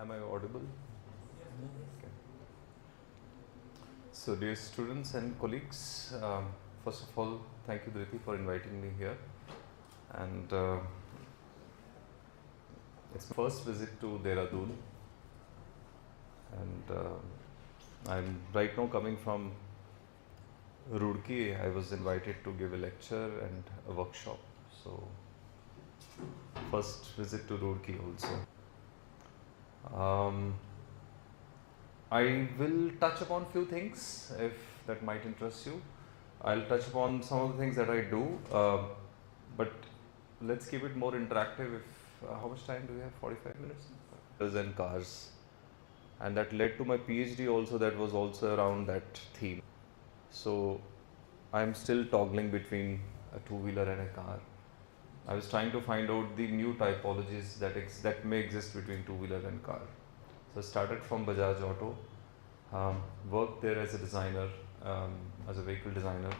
Am I audible? Okay. So, dear students and colleagues, first of all, thank you, Dhriti, for inviting me here. And it's my first visit to Dehradun. And I'm right now coming from Roorkee. I was invited to give a lecture and a workshop. So, first visit to Roorkee also. I will touch upon few things if that might interest you. I'll touch upon some of the things that I do, but let's keep it more interactive. If how much time do we have? 45 minutes. And cars, and that led to my PhD also. That was also around that theme. So I'm still toggling between a two-wheeler and a car. I was trying to find out the new typologies that may exist between two-wheeler and car. So I started from Bajaj Auto, worked there as a designer, as a vehicle designer,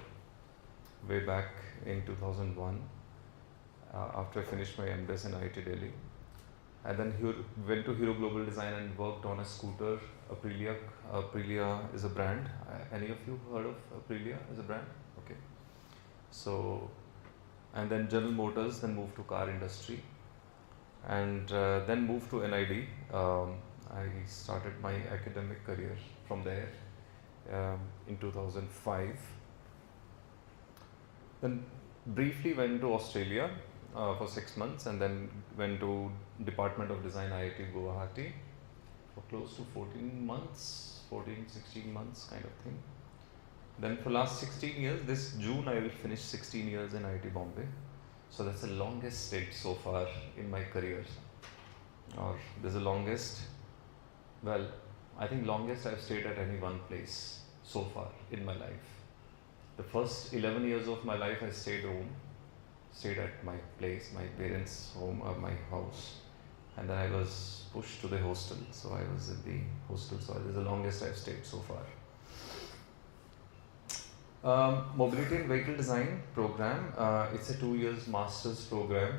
way back in 2001, after I finished my MDes in IIT Delhi. And then went to Hero Global Design and worked on a scooter, Aprilia. Aprilia is a brand. Any of you heard of Aprilia as a brand? Okay. So, and then General Motors, then moved to car industry, and then moved to NID. I started my academic career from there in 2005. Then briefly went to Australia for 6 months, and then went to Department of Design IIT Guwahati for close to 14 months, 16 months kind of thing. Then for last 16 years, this June I will finish 16 years in IIT Bombay. So that's the longest stint so far in my career. Or there's the longest, well, I think longest I've stayed at any one place so far in my life. The first 11 years of my life I stayed at my place, my parents' home or my house. And then I was pushed to the hostel. So I was in the hostel. So this is the longest I've stayed so far. Mobility and Vehicle Design program. It's a 2 years master's program,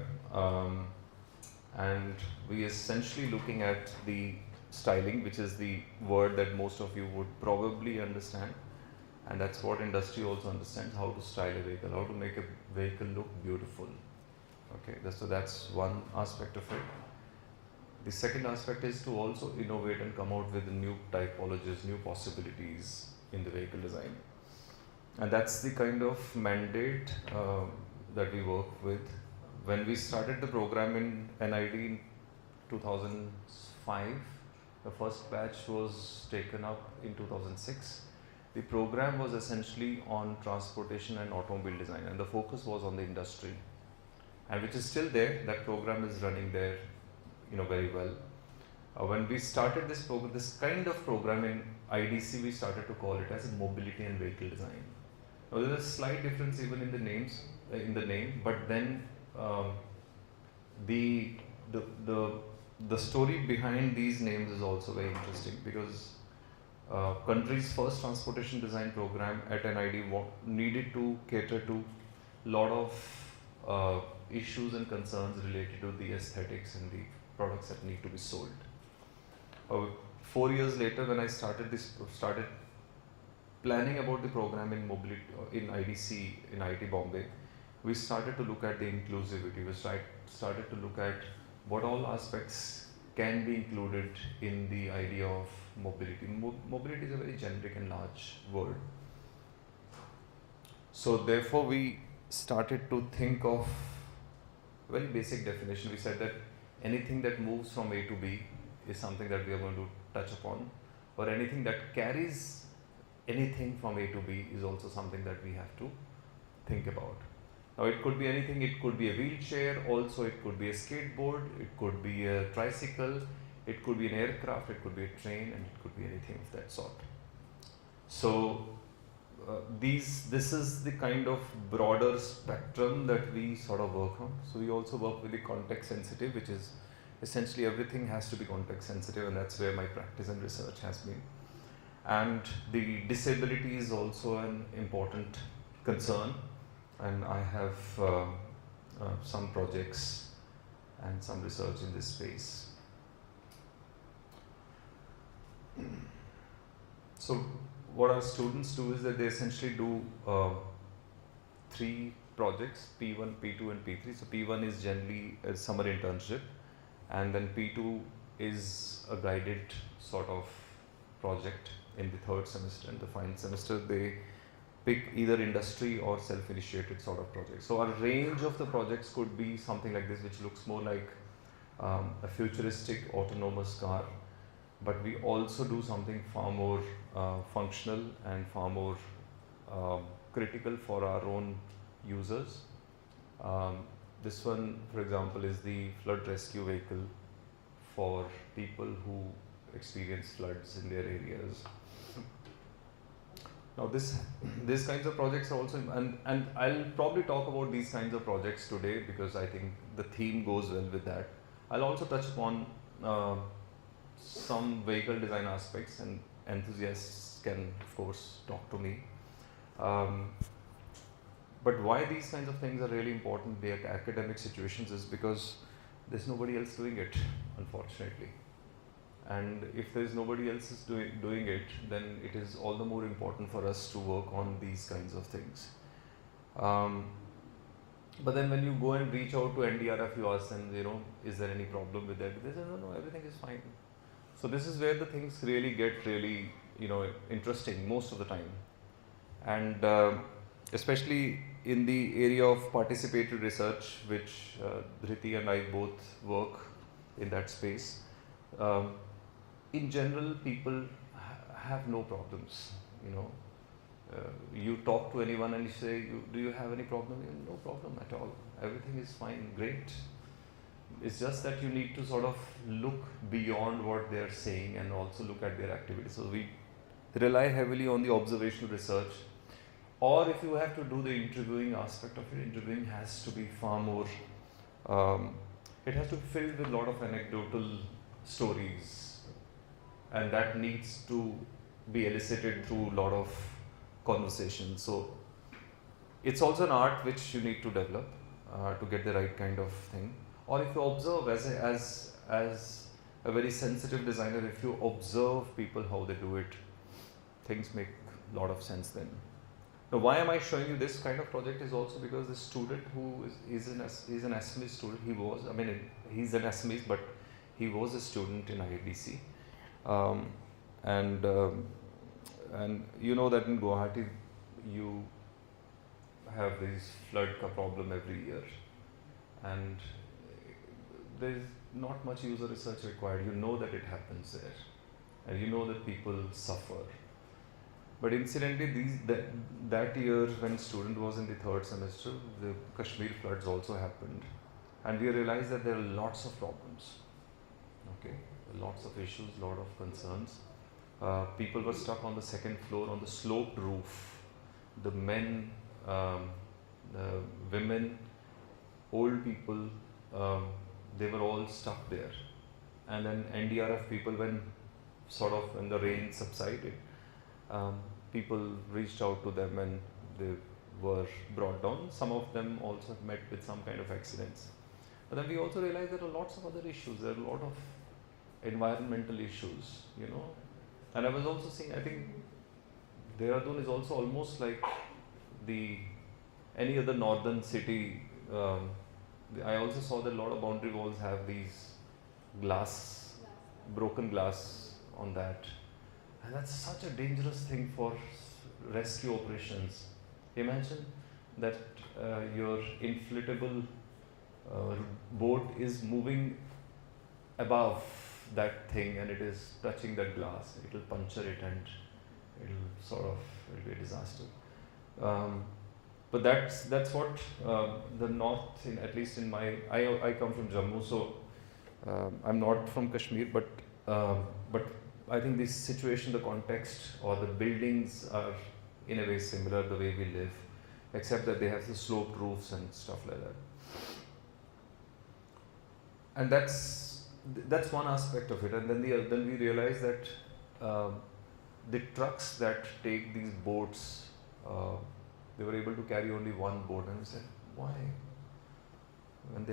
and we essentially looking at the styling, which is the word that most of you would probably understand, and that's what industry also understands: how to style a vehicle, how to make a vehicle look beautiful. Okay, so that's one aspect of it. The second aspect is to also innovate and come out with new typologies, new possibilities in the vehicle design. And that's the kind of mandate that we work with. When we started the program in NID in 2005, the first batch was taken up in 2006. The program was essentially on transportation and automobile design, and the focus was on the industry, and which is still there. That program is running there, very well. When we started this program, this kind of program in IDC, we started to call it as mobility and vehicle design. Now, there's a slight difference even in the names, in the name, but then the story behind these names is also very interesting, because country's first transportation design program at NID needed to cater to a lot of issues and concerns related to the aesthetics and the products that need to be sold. 4 years later, when I started planning about the program in mobility in IDC in IIT Bombay, we started to look at the inclusivity. We started to look at what all aspects can be included in the idea of mobility. Mobility is a very generic and large word. So therefore, we started to think of a very basic definition. We said that anything that moves from A to B is something that we are going to touch upon, or anything that carries anything from A to B is also something that we have to think about. Now, it could be anything. It could be a wheelchair, also it could be a skateboard, it could be a tricycle, it could be an aircraft, it could be a train, and it could be anything of that sort. So this is the kind of broader spectrum that we sort of work on. So we also work with the context sensitive, which is essentially everything has to be context sensitive, and that's where my practice and research has been. And the disability is also an important concern, and I have some projects and some research in this space. So what our students do is that they essentially do three projects: P1, P2, and P3. So P1 is generally a summer internship, and then P2 is a guided sort of project in the third semester, and the final semester they pick either industry or self-initiated sort of project. So our range of the projects could be something like this, which looks more like a futuristic autonomous car, but we also do something far more functional and far more um, critical for our own users. Um, this one, for example, is the flood rescue vehicle for people who experience floods in their areas. Now these kinds of projects are also, and I'll probably talk about these kinds of projects today because I think the theme goes well with that. I'll also touch upon uh, some vehicle design aspects, and enthusiasts can of course talk to me. Um, but why these kinds of things are really important in the academic situations is because there's nobody else doing it, unfortunately. And if there is nobody else is doing it, then it is all the more important for us to work on these kinds of things. But then when you go and reach out to NDRF, you ask them, is there any problem with that? They say, no, everything is fine. So this is where the things really get really, interesting most of the time. And especially in the area of participatory research, which Dhriti and I both work in that space. In general, people have no problems. You talk to anyone and you say, do you have any problem? No problem at all. Everything is fine, great. It's just that you need to sort of look beyond what they're saying and also look at their activities. So we rely heavily on the observational research. Or if you have to do the interviewing aspect of it, interviewing has to be far more, it has to be filled with a lot of anecdotal stories, and that needs to be elicited through a lot of conversations. So it's also an art which you need to develop to get the right kind of thing. Or if you observe as a very sensitive designer, if you observe people how they do it, things make a lot of sense then. Now, why am I showing you this kind of project is also because the student who is an SME student, he's an SME, but he was a student in IADC. And you know that in Guwahati, you have this flood problem every year. And there is not much user research required. You know that it happens there. And you know that people suffer. But incidentally, that year when student was in the third semester, the Kashmir floods also happened. And we realized that there are lots of problems. Okay, lots of issues, lot of concerns. People were stuck on the second floor on the sloped roof. The men, the women, old people, they were all stuck there. And then NDRF people, when the rain subsided, people reached out to them and they were brought down. Some of them also met with some kind of accidents. But then we also realized there are lots of other issues. There are a lot of environmental issues, And I was also seeing, I think Dehradun is also almost like any other northern city. I also saw that a lot of boundary walls have these broken glass on that. And that's such a dangerous thing for rescue operations. Imagine that your inflatable boat is moving above that thing and it is touching that glass. It will puncture it and it'll be a disaster. But that's what the north, at least in I come from Jammu, so I'm not from Kashmir, but I think this situation, the context or the buildings are in a way similar the way we live, except that they have the sloped roofs and stuff like that. And that's one aspect of it. And then we realize that the trucks that take these boats, they were able to carry only one boat, and we said, why? When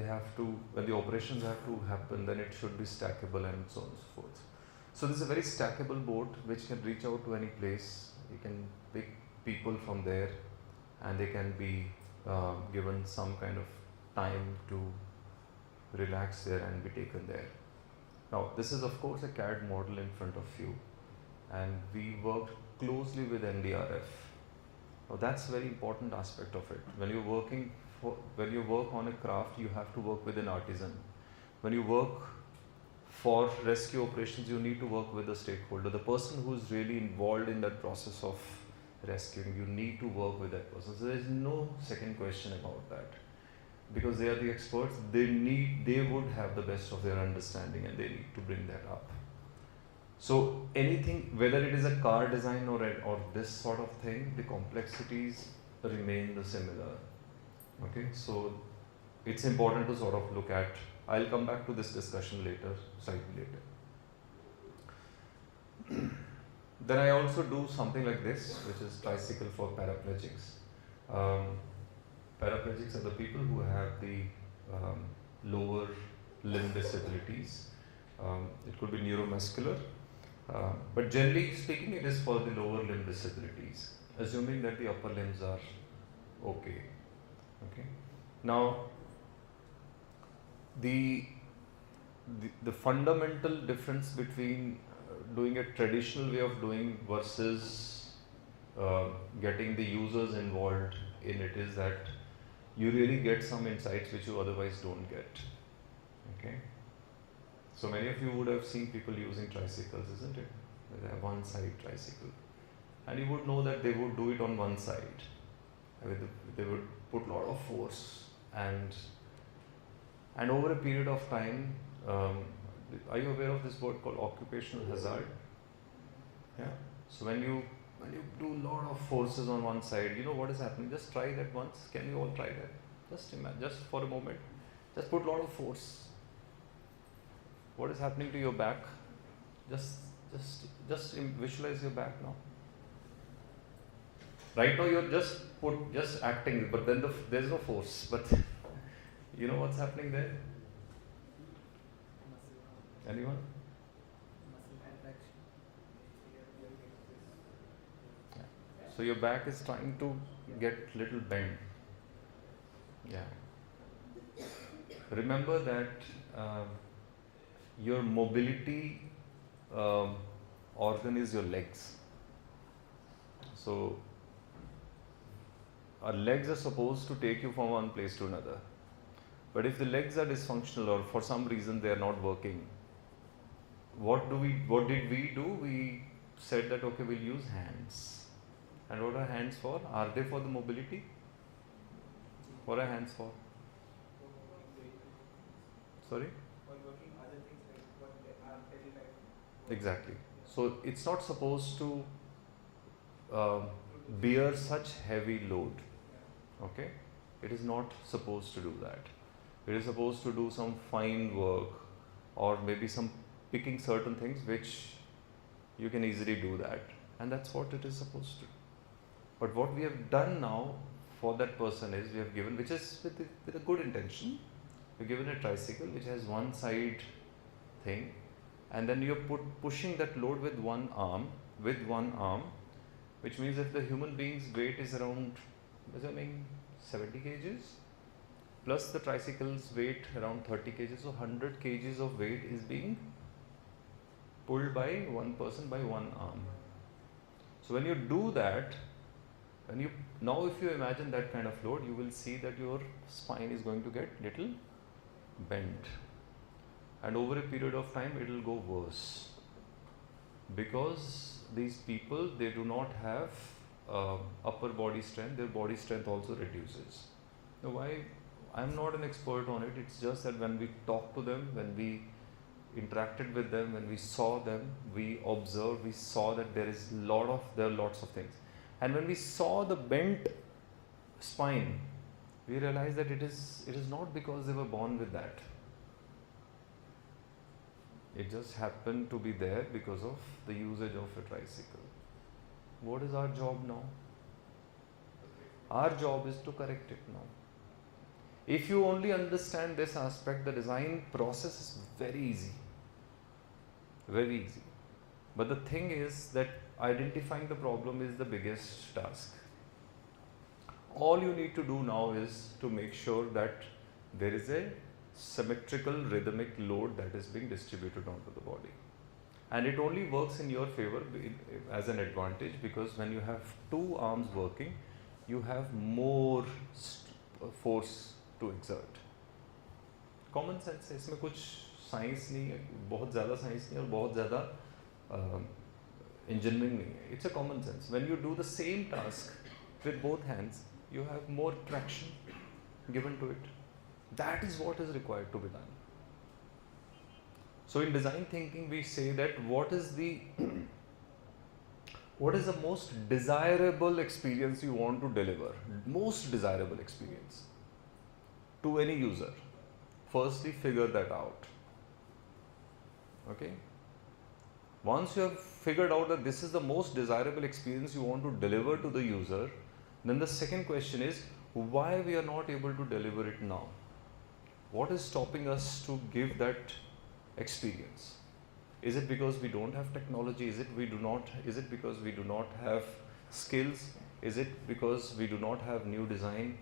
the operations have to happen, then it should be stackable and so on and so forth. So this is a very stackable board which can reach out to any place. You can pick people from there, and they can be given some kind of time to relax there and be taken there. Now this is of course a CAD model in front of you, and we worked closely with NDRF. Now that's a very important aspect of it. When you work on a craft, you have to work with an artisan. When you work for rescue operations, you need to work with the stakeholder, the person who is really involved in that process of rescuing. You need to work with that person. So there is no second question about that, because they are the experts. They would have the best of their understanding, and they need to bring that up. So anything, whether it is a car design or this sort of thing, the complexities remain the similar. Okay, so it's important to sort of look at. I'll come back to this discussion later, slightly later. Then I also do something like this, which is tricycle for paraplegics. Paraplegics are the people who have the lower limb disabilities. It could be neuromuscular, but generally speaking, it is for the lower limb disabilities, assuming that the upper limbs are okay. Okay. Now, the fundamental difference between doing a traditional way of doing versus getting the users involved in it is that you really get some insights which you otherwise don't get. Okay. So many of you would have seen people using tricycles, isn't it? They have one side tricycle, and you would know that they would do it on one side. I mean, they would put a lot of force, and over a period of time, are you aware of this word called occupational hazard? Yeah. So when you do a lot of forces on one side, you know what is happening. Just try that once. Can we all try that? Just imagine, just for a moment, just put a lot of force. What is happening to your back? Just visualize your back now. Right now you're just acting, but then there's no force. But you know what's happening there? Anyone? Yeah. So your back is trying to get little bent. Yeah. Remember that your mobility organ is your legs. So our legs are supposed to take you from one place to another. But if the legs are dysfunctional or for some reason they are not working, what did we do? We said that okay, we'll use hands. And what are hands for? Are they for the mobility? What are hands for? Sorry? Exactly. So it's not supposed to bear such heavy load. Okay? It is not supposed to do that. It is supposed to do some fine work, or maybe some picking certain things which you can easily do that, and that's what it is supposed to do. But what we have done now for that person is we have given, which is with a good intention, we've given a tricycle which has one side thing, and then you're pushing that load with one arm, which means if the human being's weight is around, assuming 70 kgs, plus the tricycle's weight around 30 kgs, so 100 kgs of weight is being pulled by one person by one arm. So when you do that, now if you imagine that kind of load, you will see that your spine is going to get little bent, and over a period of time it will go worse, because these people, they do not have upper body strength. Their body strength also reduces. Now why? I'm not an expert on it. It's just that when we talk to them, when we interacted with them, when we saw them, we observed, we saw that there are lots of things. And when we saw the bent spine, we realized that it is not because they were born with that. It just happened to be there because of the usage of a tricycle. What is our job now? Our job is to correct it now. If you only understand this aspect, the design process is very easy. Very easy. But the thing is that identifying the problem is the biggest task. All you need to do now is to make sure that there is a symmetrical rhythmic load that is being distributed onto the body. And it only works in your favor as an advantage, because when you have two arms working, you have more force to exert. Common sense है, इसमें कुछ science नहीं है, बहुत ज़्यादा science नहीं और बहुत ज़्यादा engineering नहीं है. It's a common sense. When you do the same task with both hands, you have more traction given to it. That is what is required to be done. So in design thinking, we say that what is the most desirable experience you want to deliver? Most desirable experience to any user. Firstly, figure that out. Okay? Once you have figured out that this is the most desirable experience you want to deliver to the user, then the second question is, why we are not able to deliver it now? What is stopping us to give that experience? Is it because we don't have technology? Is it because we do not have skills? Is it because we do not have new design?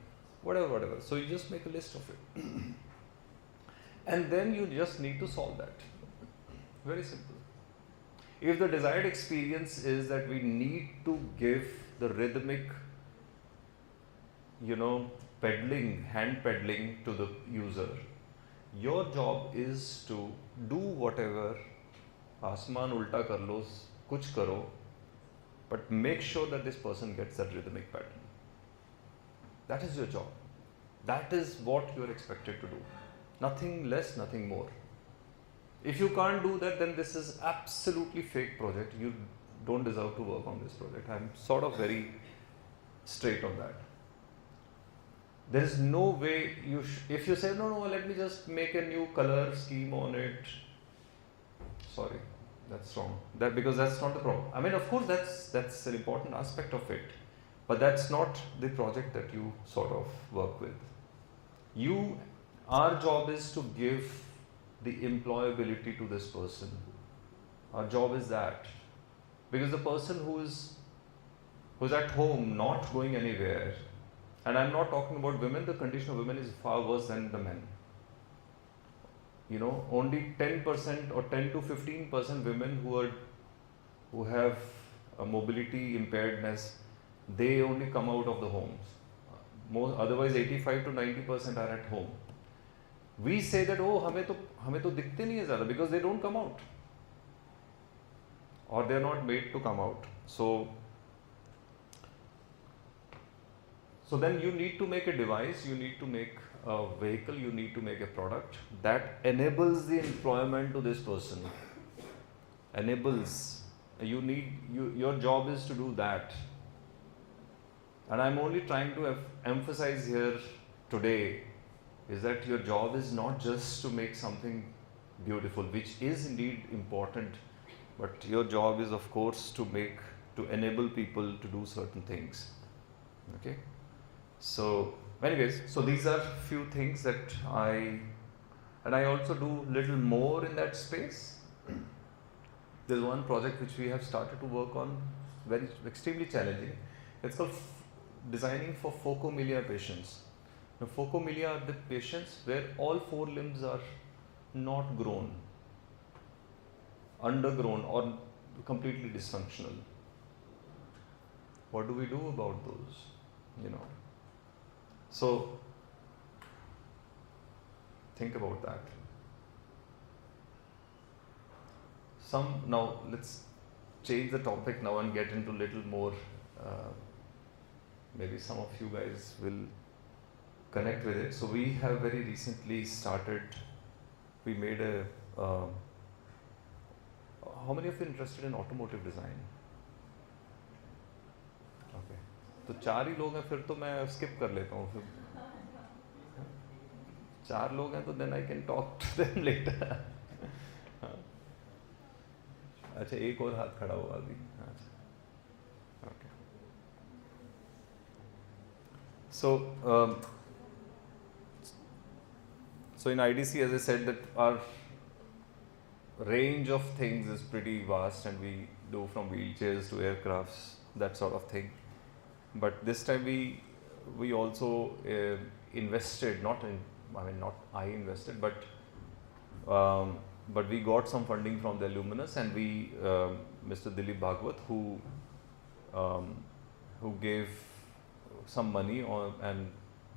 Whatever. So you just make a list of it. And then you just need to solve that. Very simple. If the desired experience is that we need to give the rhythmic, hand pedaling to the user, your job is to do whatever, आसमान उल्टा कर लो, कुछ करो, but make sure that this person gets that rhythmic pattern. That is your job. That is what you are expected to do. Nothing less, nothing more. If you can't do that, then this is absolutely fake project. You don't deserve to work on this project. I'm sort of very straight on that. There is no way if you say, no, let me just make a new color scheme on it. Sorry, that's wrong. Because that's not the problem. I mean, of course, that's an important aspect of it. But that's not the project that you sort of work with. Our job is to give the employability to this person. Our job is that. Because the person who's at home, not going anywhere, and I'm not talking about women, the condition of women is far worse than the men. Only 10% or 10 to 15% women who have a mobility impairedness, they only come out of the homes. Otherwise 85 to 90% are at home. We say that, हमें तो दिखते नहीं है ज़्यादा, because they don't come out. Or they are not made to come out. So then you need to make a device, you need to make a vehicle, you need to make a product that enables the employment to this person. Enables. Your job is to do that. And I'm only trying to emphasize here today is that your job is not just to make something beautiful, which is indeed important, but your job is, of course, to enable people to do certain things. Okay? So, anyways, these are few things that I also do little more in that space. There's one project which we have started to work on, very extremely challenging. It's called designing for phocomelia patients. Now, phocomelia are the patients where all four limbs are not grown, undergrown, or completely dysfunctional. What do we do about those? So think about that. Now let's change the topic now and get into little more. Maybe some of you guys will connect with it. So we have very recently started. We made how many of you are interested in automotive design? Okay. तो 4 ही लोग हैं, फिर तो मैं skip कर लेता हूँ. 4 लोग हैं तो then I can talk to them later. अच्छा, एक और हाथ खड़ा हुआ अभी. Okay. So in IDC, as I said, that our range of things is pretty vast, and we do from wheelchairs to aircrafts, that sort of thing. But this time we also invested, not in, I mean, not I invested, but we got some funding from the Luminous, and we Mr. Dilip Bhagwat, um, who gave some money on, and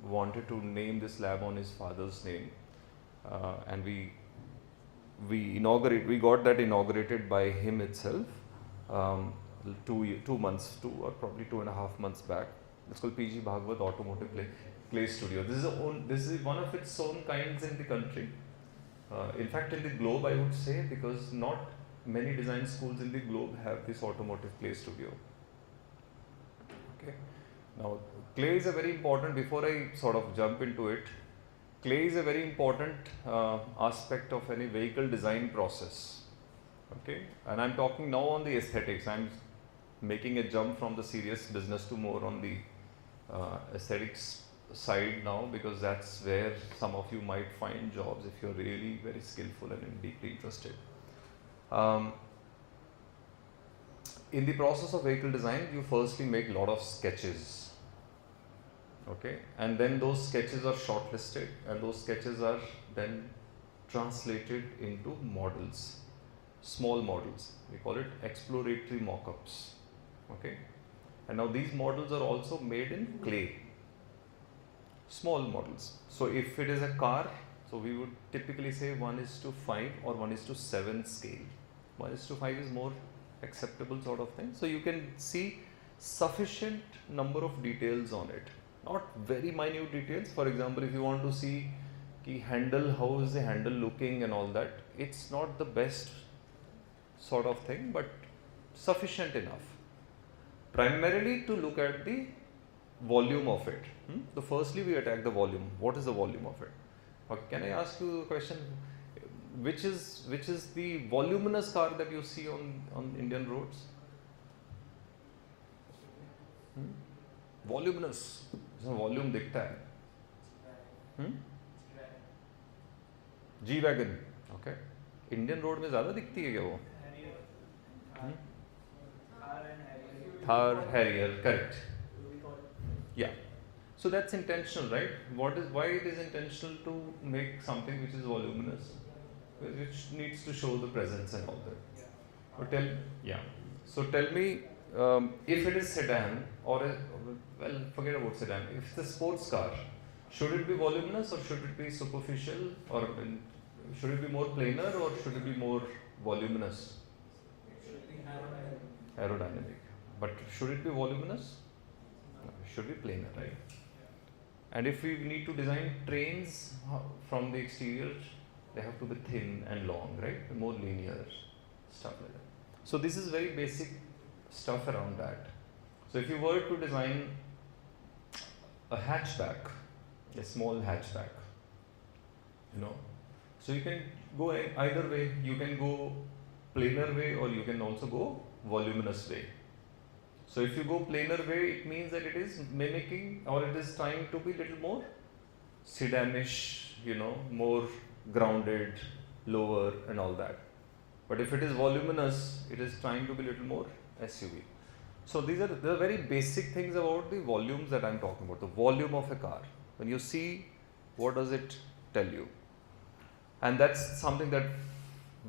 wanted to name this lab on his father's name, and we got that inaugurated by him itself, um, 2 months, or probably 2.5 months back. It's called PG Bhagwat Automotive Play Studio. This is one of its own kinds in the country. In fact, in the globe, I would say, because not many design schools in the globe have this automotive play studio. Okay. Now, clay is a very important, before I sort of jump into it, clay is a very important aspect of any vehicle design process. Okay. And I'm talking now on the aesthetics. I'm making a jump from the serious business to more on the aesthetics side now, because that's where some of you might find jobs if you're really very skillful and deeply interested. In the process of vehicle design, you firstly make a lot of sketches, okay, and then those sketches are shortlisted, and those sketches are then translated into models, small models. We call it exploratory mock-ups, okay, and now these models are also made in clay. Small models. So if it is a car, so we would typically say 1:5 or 1:7 scale. 1:5 is more acceptable sort of thing. So you can see sufficient number of details on it. Not very minute details. For example, if you want to see the handle, how is the handle looking and all that, it's not the best sort of thing, but sufficient enough. Primarily to look at the volume of it. So firstly we attack the volume. What is the volume of it? Okay, can I ask you a question? Which is the voluminous car that you see on Indian roads? Voluminous. इसमें volume दिखता है. G wagon. Okay. Indian road में ज़्यादा दिखती है क्या वो? Thar, Harrier, correct. Yeah. So that's intentional, right? Why it is intentional to make something which is voluminous, which needs to show the presence and all that. So tell me, if it is sedan or well, forget about sedan. If it's a sports car, should it be voluminous or should it be superficial, or should it be more planar or should it be more voluminous? Aerodynamic. But should it be voluminous? No, it should be planar, right? And if we need to design trains from the exterior, they have to be thin and long, right? More linear, stuff like that. So this is very basic stuff around that. So if you were to design a hatchback, a small hatchback, so you can go either way. You can go planar way or you can also go voluminous way. So if you go planar way, it means that it is mimicking, or it is trying to be little more sedanish, more grounded, lower and all that. But if it is voluminous, it is trying to be little more SUV. So these are the very basic things about the volumes that I am talking about. The volume of a car. When you see, what does it tell you? And that's something that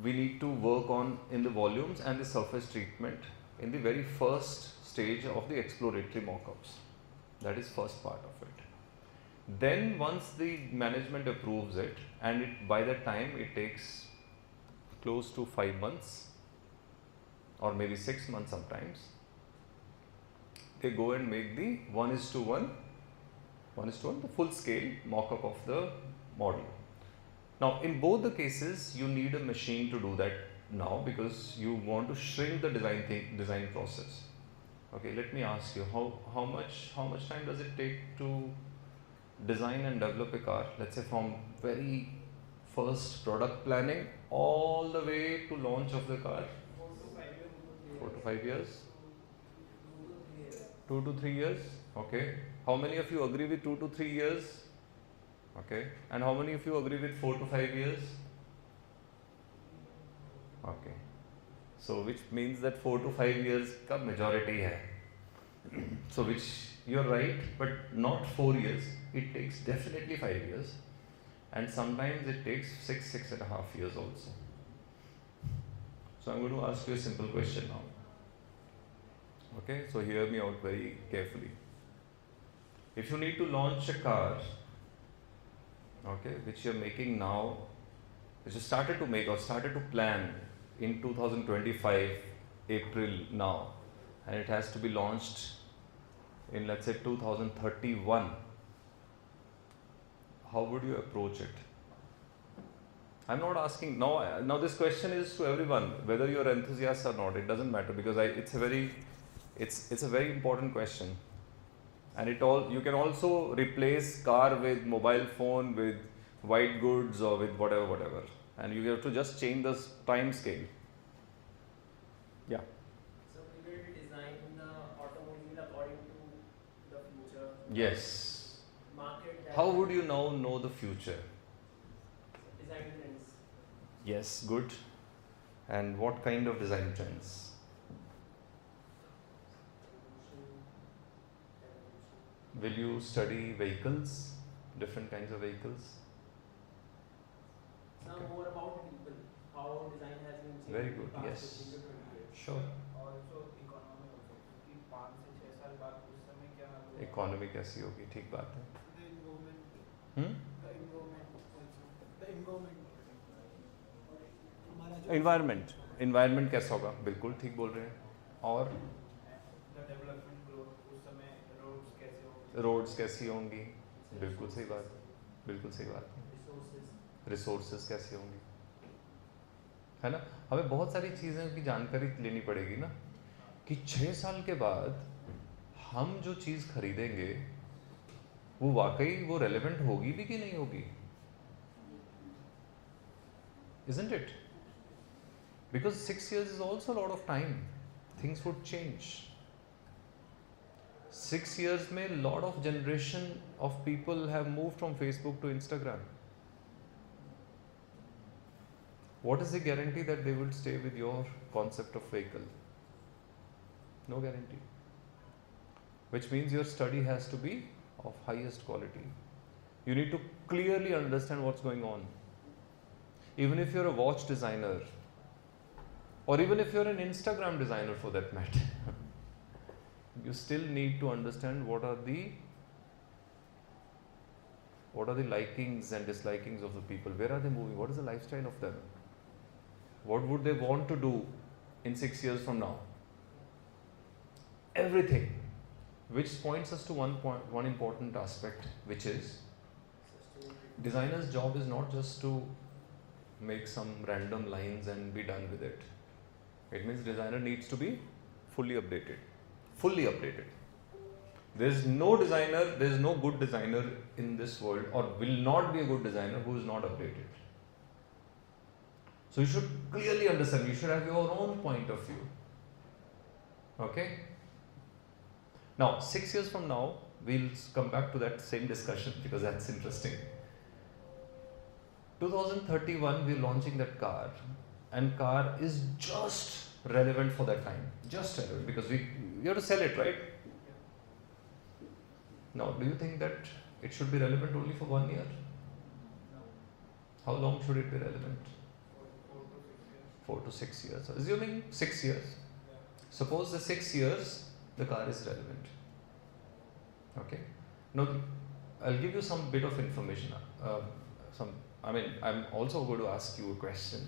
we need to work on in the volumes and the surface treatment in the very first stage of the exploratory mock-ups. That is first part of it. Then once the management approves it, and by that time it takes close to 5 months or maybe 6 months sometimes, they go and make the 1:1, the full scale mock-up of the model. Now in both the cases you need a machine to do that now, because you want to shrink the design process. Okay, let me ask you, how much time does it take to design and develop a car? Let's say from very first product planning all the way to launch of the car. 4 to 5 years. 2 to 3 years. Okay. How many of you agree with 2 to 3 years? Okay. And how many of you agree with 4 to 5 years? Okay. So which means that 4 to 5 years का majority है. So which you're right, but not 4 years. It takes definitely 5 years, and sometimes it takes 6.5 years also. So I'm going to ask you a simple question now. Okay, so hear me out very carefully. If you need to launch a car, okay, which you're making now, which you started to make or started to plan in 2025 April now, and it has to be launched in, let's say, 2031, how would you approach it? I'm not asking now this question is to everyone, whether you're enthusiast or not. It doesn't matter, because it's a very important question. And you can also replace car with mobile phone, with white goods, or with whatever, and you have to just change the time scale. Yeah. So we will design the automobile according to the future. Yes. Market. How would you now know the future? Design trends. Yes, good. And what kind of design trends? Will you study vehicles, different kinds of vehicles? Now more about people, how design has been changed. Very good. In the Yes. past 15 to 20 years. Sure. Also economy also, क्योंकि 5 से 6 साल बाद उस समय क्या होगा? Economy कैसी होगी? ठीक बात है. The environment. Hmm? The environment also. The environment. Environment कैसा होगा? बिल्कुल ठीक बोल रहे हैं. और The development growth, उस समय roads कैसे होंगे? रोड्स कैसी होंगी? बिल्कुल सही बात. बिल्कुल सही बात. रिसोर्सेज कैसे होंगी, है ना? हमें बहुत सारी चीज़ें की जानकारी लेनी पड़ेगी ना, कि 6 साल के बाद हम जो चीज़ खरीदेंगे वो वाकई वो रेलेवेंट होगी भी कि नहीं होगी. Isn't it? Because 6 years is also a lot of time. Things would change. 6 years में lot of generation of people have moved from Facebook to Instagram. What is the guarantee that they will stay with your concept of vehicle? No guarantee. Which means your study has to be of highest quality. You need to clearly understand what's going on. Even if you're a watch designer, or even if you're an Instagram designer for that matter, you still need to understand what are the likings and dislikings of the people. Where are they moving? What is the lifestyle of them? What would they want to do in 6 years from now? Everything. Which points us to one important aspect, which is designer's job is not just to make some random lines and be done with it. It means designer needs to be fully updated. Fully updated. There is no good designer in this world, or will not be a good designer who is not updated. So you should clearly understand, you should have your own point of view. Okay? Now, 6 years from now, we'll come back to that same discussion, because that's interesting. 2031, we're launching that car, and car is just relevant for that time. Just relevant, because we have to sell it, right? Now, do you think that it should be relevant only for 1 year? How long should it be relevant? 4 to 6 years. So assuming 6 years. Suppose the 6 years the car is relevant. Okay. Now I'll give you some bit of information. I'm also going to ask you a question.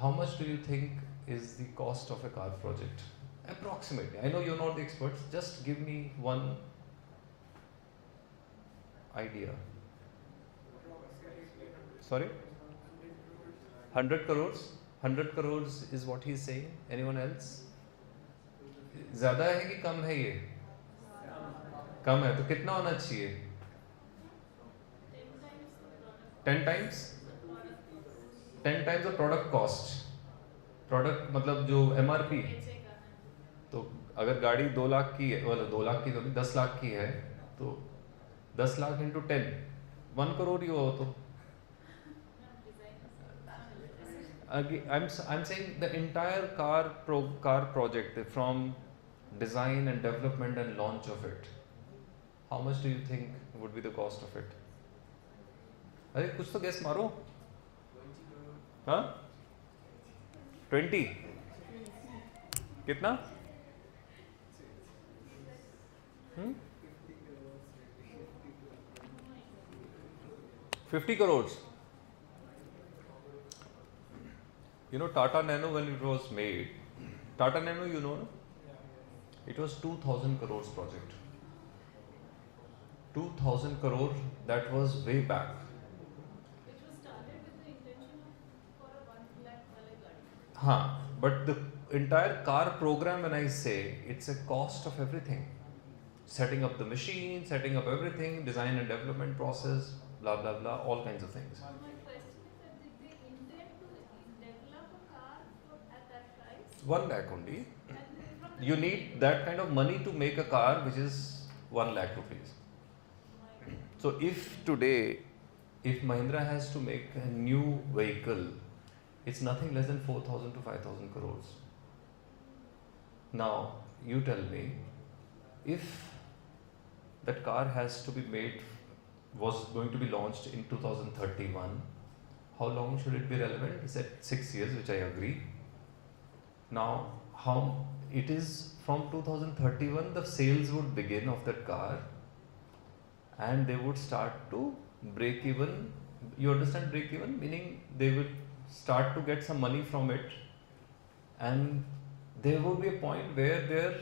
How much do you think is the cost of a car project? Approximately. I know you're not the experts. Just give me one idea. Sorry? 100 crores? 100 crores is what he's saying. Anyone else? ज़्यादा है कि कम है ये? कम है, तो कितना होना चाहिए? 10 times? 10 times the product cost. Product मतलब जो MRP. तो अगर गाड़ी 2 लाख की है, मतलब 2 लाख की तो नहीं, 10 लाख की है, तो 10 लाख into 10, 1 crore ही हुआ तो. Again, I'm saying the entire car project from design and development and launch of it. How much do you think would be the cost of it? अरे कुछ तो guess मारो. 20 crore. हाँ? 20. कितना? 50 crores. You know Tata Nano, when it was made, Tata Nano, you know, no? It was 2000 crores project. 2000 crore, that was way back. Which was started with the intention of for a 1 lakh wale gaadi. Huh. But the entire car program, when I say, it's a cost of everything. Setting up the machine, setting up everything, design and development process, blah blah blah, all kinds of things. So my question is that did they intend to develop a car for, at that price? 1 lakh only. And from the You need that kind of money to make a car which is 1 lakh rupees. So if today, if Mahindra has to make a new vehicle, it's nothing less than 4,000 to 5,000 crores. Now, you tell me, if that car has to be made, was going to be launched in 2031, how long should it be relevant? He said 6 years, which I agree. Now, how it is from 2031, the sales would begin of that car and they would start to break even. You understand break even? Meaning they will start to get some money from it, and there would be a point where their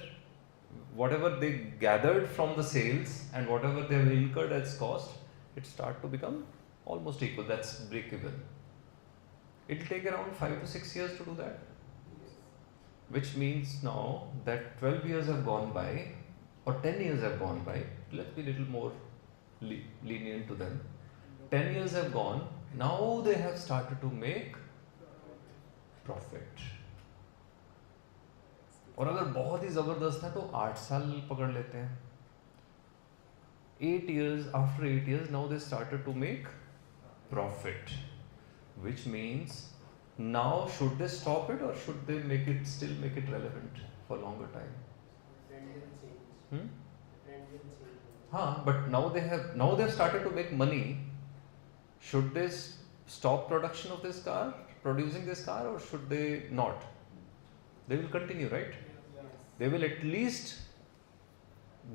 whatever they gathered from the sales and whatever they have incurred as cost, it start to become almost equal. That's break even. It will take around 5 to 6 years to do that, which means now that 12 years have gone by or 10 years have gone by. Let's be a little more lenient to them. 10 years have gone, now they have started to make profit. और अगर बहुत ही ज़बरदस्त है तो 8 साल पकड़ लेते हैं. 8 years, after 8 years, now they started to make profit, which means now should they stop it or should they still make it relevant for longer time? Trend will change. Hmm? Trend will change. हाँ, but now they have started to make money. Should they stop production of this car, producing this car, or should they not? They will continue, right? They will at least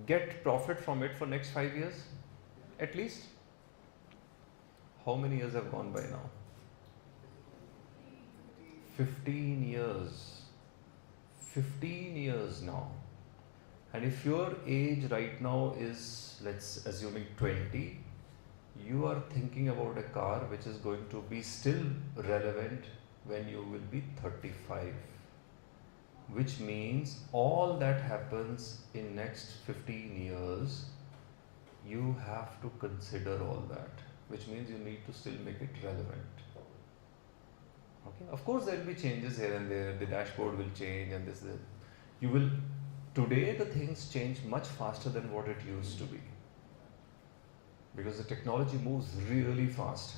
get profit from it for next 5 years, at least. How many years have gone by now? 15 years. 15 years now. And if your age right now is, let's assuming 20, you are thinking about a car which is going to be still relevant when you will be 35. Which means all that happens in next 15 years, you have to consider all that. Which means you need to still make it relevant. Okay. Of course, there will be changes here and there. The dashboard will change and this. You will. Today, the things change much faster than what it used to be. Because the technology moves really fast,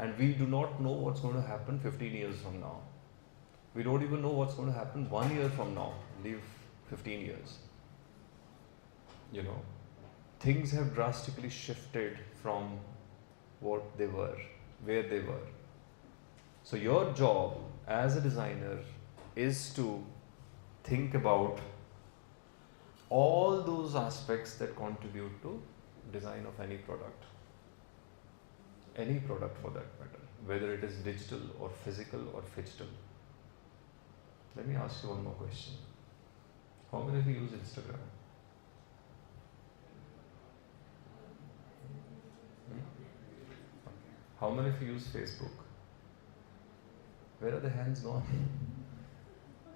and we do not know what's going to happen 15 years from now. We don't even know what's going to happen 1 year from now. Leave 15 years. You know, things have drastically shifted from what they were, where they were. So your job as a designer is to think about all those aspects that contribute to design of any product for that matter, whether it is digital or physical or phygital. Let me ask you one more question. How many of you use Instagram? How many of you use Facebook? Where are the hands gone?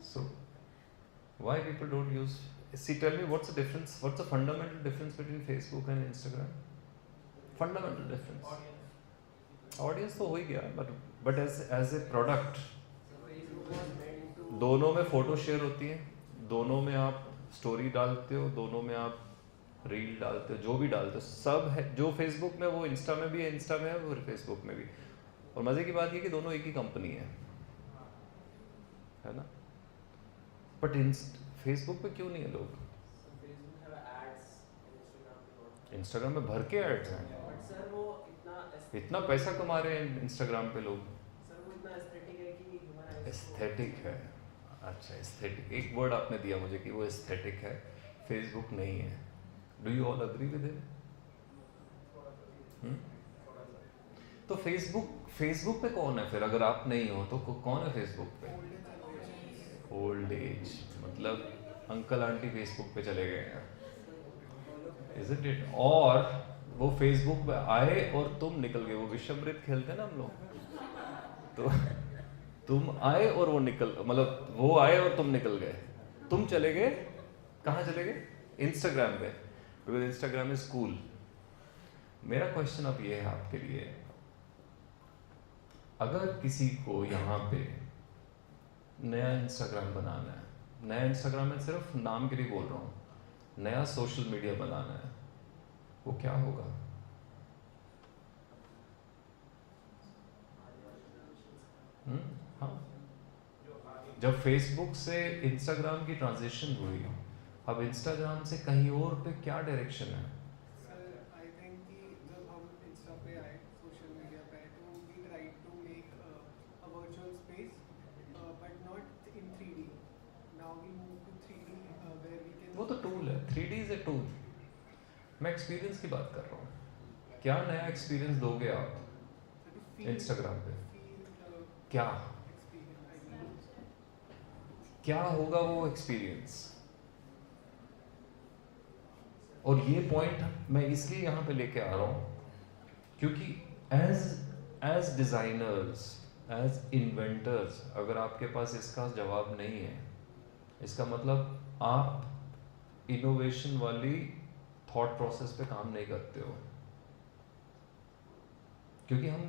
So, why people don't use? See, tell me what's the difference? What's the fundamental difference between Facebook and Instagram? Fundamental difference. Audience तो हो ही गया, but as a product, दोनों में photo share होती है, दोनों में आप स्टोरी डालते हो, दोनों में आप रील डालते हो, जो भी डालते हो सब है. जो फेसबुक में वो इंस्टा में भी है, इंस्टा में है वो फेसबुक में भी. और मज़े की बात ये कि दोनों एक ही कंपनी है ना? बट फेसबुक पे क्यों नहीं है लोग? फेसबुक हैव एड्स, इंस्टाग्राम पे नॉट। इंस्टाग्राम में भर के एड्स हैं। बट सर वो इतना पैसा कमा रहे हैं इंस्टाग्राम पे लोग। सर वो इतना एस्थेटिक है कि ह्यूमन आईज एस्थेटिक है, अच्छा एस्थेटिक, एक वर्ड आपने दिया मुझे कि वो एस्थेटिक है, फेसबुक नहीं है। Do you all agree with it? तो फेसबुक पे कौन है फिर? अगर आप नहीं हो तो कौन है फेसबुक पे? ओल्ड एज, मतलब अंकल आंटी फेसबुक पे चले गए हैं, इज़न्ट इट? और वो फेसबुक पे आए और तुम निकल गए। वो विषमृत खेलते हैं ना हम लोग, तो तुम आए और वो निकल, मतलब वो आए और तुम निकल गए। तुम चले गए कहाँ? चले गए इंस्टाग्राम पे, बिकॉज इंस्टाग्राम इज कूल। मेरा क्वेश्चन अब ये है आपके लिए, अगर किसी को यहाँ पे नया इंस्टाग्राम बनाना है, नया इंस्टाग्राम में सिर्फ नाम के लिए बोल रहा हूँ, नया सोशल मीडिया बनाना है, वो क्या होगा? हाँ, जब फेसबुक से इंस्टाग्राम की ट्रांजिशन हुई, अब इंस्टाग्राम से कहीं और पे क्या डायरेक्शन है? सर आई थिंक कि जब हम इंस्टा पे आए, सोशल मीडिया पे आए, तो we try to make a virtual space but not in 3D. Now we move to 3D where we can. वो तो टूल है, 3D इज ए टूल। मैं एक्सपीरियंस की बात कर रहा हूँ। क्या नया एक्सपीरियंस दोगे आप इंस्टाग्राम पे? क्या क्या होगा वो एक्सपीरियंस? और ये पॉइंट मैं इसलिए यहाँ पे लेके आ रहा हूँ क्योंकि एज डिज़ाइनर्स, एज इन्वेंटर्स, अगर आपके पास इसका जवाब नहीं है, इसका मतलब आप इनोवेशन वाली थॉट प्रोसेस पे काम नहीं करते हो। क्योंकि हम,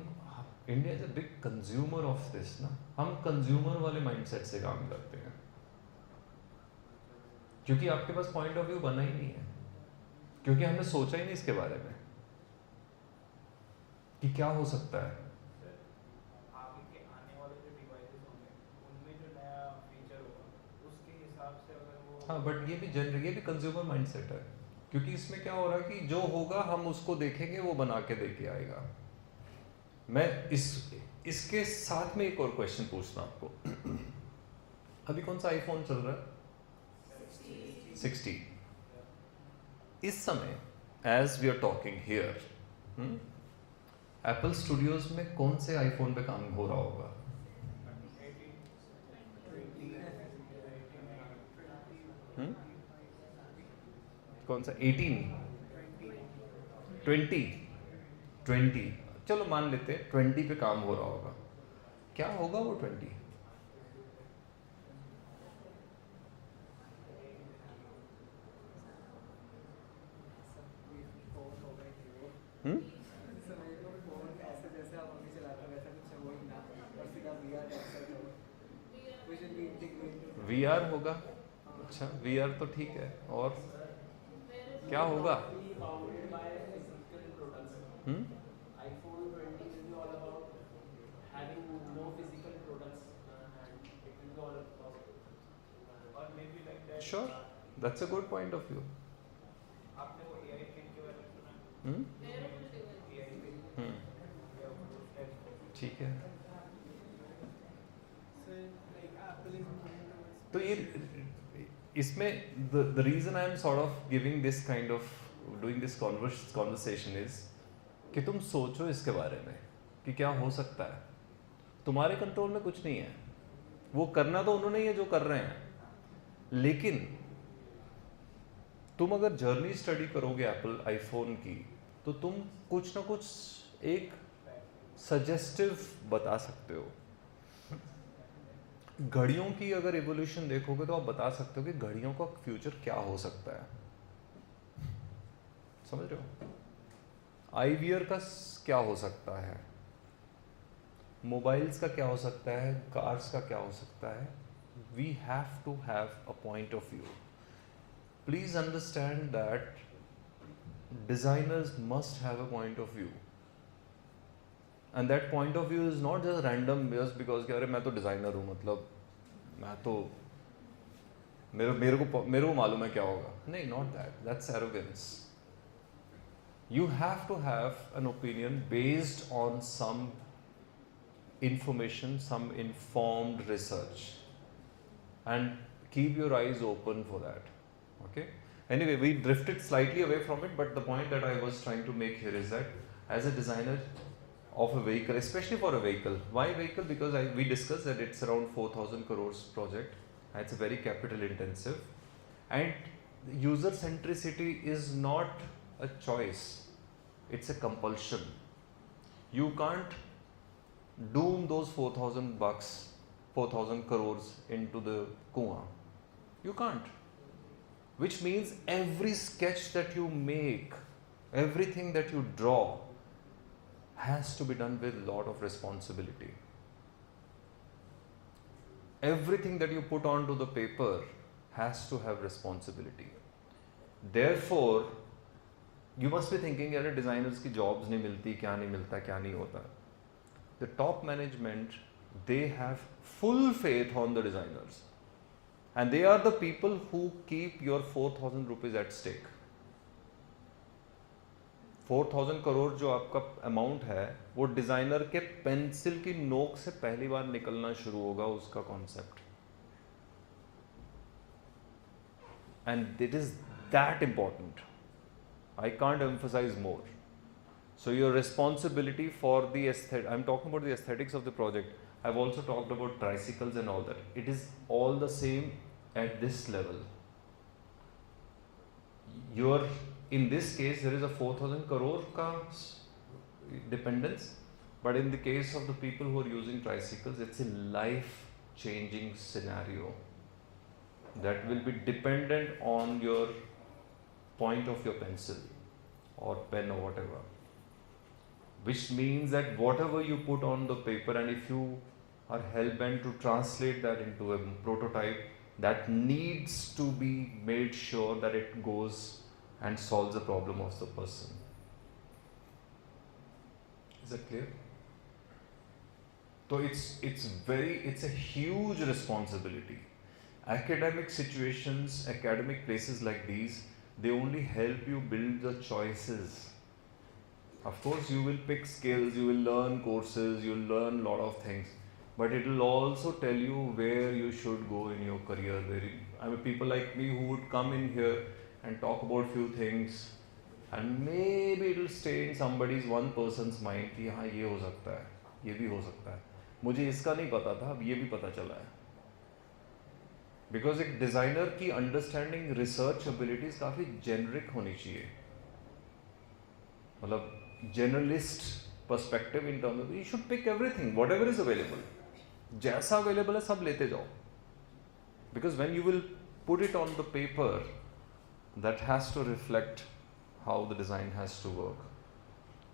India is a big consumer of this ना, हम कंज्यूमर वाले माइंडसेट से काम करते हैं, क्योंकि आपके पास पॉइंट ऑफ व्यू बना ही नहीं है, क्योंकि हमने सोचा ही नहीं इसके बारे में कि क्या हो सकता है। आगे के आने वाले जो डिवाइसेस होंगे उनमें जो नया फीचर होगा उसके हिसाब से अगर वो। हाँ, बट ये भी कंज्यूमर माइंडसेट है, क्योंकि इसमें क्या हो रहा है कि जो होगा हम उसको देखेंगे, वो बना के देके आएगा। मैं इसके साथ में एक और क्वेश्चन पूछता हूँ आपको। अभी कौन सा आईफोन चल रहा है? 16। इस समय as we are talking here, Apple Studios में कौन से आईफोन पे काम हो रहा होगा? कौन सा? 18, 20, चलो मान लेते हैं 20 पे काम हो रहा होगा। क्या होगा वो 20? VR होगा। अच्छा, VR तो ठीक है, और क्या होगा? Bounded by physical products. iPhone 20 will be all about having no physical products and it will be all about और may be like that. Sure, that's a good point of view. आपने वो AI pen के बारे में सुना है? AI pen ठीक है। Sir like Apple is moving towards. तो ये इसमें the reason I am sort of giving this kind of doing this conversation is कि तुम सोचो इसके बारे में कि क्या हो सकता है। तुम्हारे कंट्रोल में कुछ नहीं है, वो करना तो उन्होंने ही है जो कर रहे हैं, लेकिन तुम अगर जर्नी स्टडी करोगे एप्पल आईफोन की, तो तुम कुछ ना कुछ एक सजेस्टिव बता सकते हो। घड़ियों की अगर एवोल्यूशन देखोगे तो आप बता सकते हो कि घड़ियों का फ्यूचर क्या हो सकता है। समझ रहे हो? आईवीआर का क्या हो सकता है, मोबाइल्स का क्या हो सकता है, कार्स का क्या हो सकता है। We have to have a point of view. Please understand that designers must have a point of view. And that point of view is not just random just because कि अरे मैं तो designer हूँ, मतलब मैं तो मेरे को मालूम है क्या होगा. नहीं, not that. That's arrogance. You have to have an opinion based on some information, some informed research, and keep your eyes open for that. Okay. Anyway, we drifted slightly away from it, but the point that I was trying to make here is that as a designer of a vehicle, especially for a vehicle, why vehicle? Because we discussed that it's around 4,000 crores project. It's very capital intensive, and user centricity is not a choice, it's a compulsion. You can't doom those 4,000 bucks, 4,000 crores into the kuan. You can't. Which means every sketch that you make, everything that you draw has to be done with a lot of responsibility. Everything that you put onto the paper has to have responsibility. Therefore, you must be thinking, यार designers की jobs नहीं मिलती, क्या नहीं मिलता, क्या नहीं होता. The top management, they have full faith on the designers. And they are the people who keep your 4,000 rupees at stake. 4,000 crore जो आपका अमाउंट है, वो डिजाइनर के पेंसिल की नोक से पहली बार निकलना शुरू होगा उसका concept. And it is that important. I can't emphasize more. So your responsibility for the aesthetic, I'm talking about the aesthetics of the project. I've also talked about tricycles and all that. It is all the same at this level. In this case, there is a 4,000 crore ka dependence, but in the case of the people who are using tricycles, it's a life-changing scenario that will be dependent on your point of your pencil or pen or whatever. Which means that whatever you put on the paper, and if you are hell-bent to translate that into a prototype, that needs to be made sure that it goes and solves the problem of the person. Is that clear? So it's a huge responsibility. Academic situations, academic places like these, they only help you build the choices. Of course, you will pick skills, you will learn courses, you will learn a lot of things, but it will also tell you where you should go in your career. People like me who would come in here and talk about few things, and maybe it will stay in one person's mind कि हाँ ये हो सकता है, ये भी हो सकता है. मुझे इसका नहीं पता था, अब ये भी पता चला है. Because एक डिजाइनर की अंडरस्टैंडिंग रिसर्च एबिलिटीज काफ़ी जेनरिक होनी चाहिए. मतलब generalist perspective in terms of you should pick everything, whatever is available. जैसा available है सब लेते जाओ. Because when you will put it on the paper, that has to reflect how the design has to work.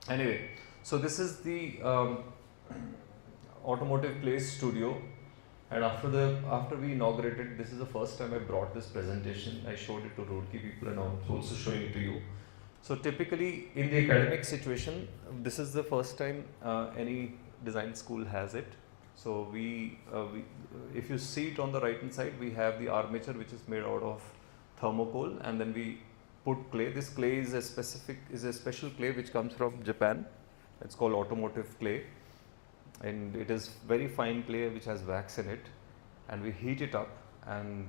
Anyway, so this is the automotive clay studio, and after we inaugurated, this is the first time I brought this presentation. I showed it to Roorkee people, and I'm also showing it to you. So typically in the academic situation, this is the first time any design school has it. So if you see it on the right hand side, we have the armature which is made out of thermocol, and then we put clay. This clay is a special clay which comes from Japan. It's called automotive clay, and it is very fine clay which has wax in it, and we heat it up, and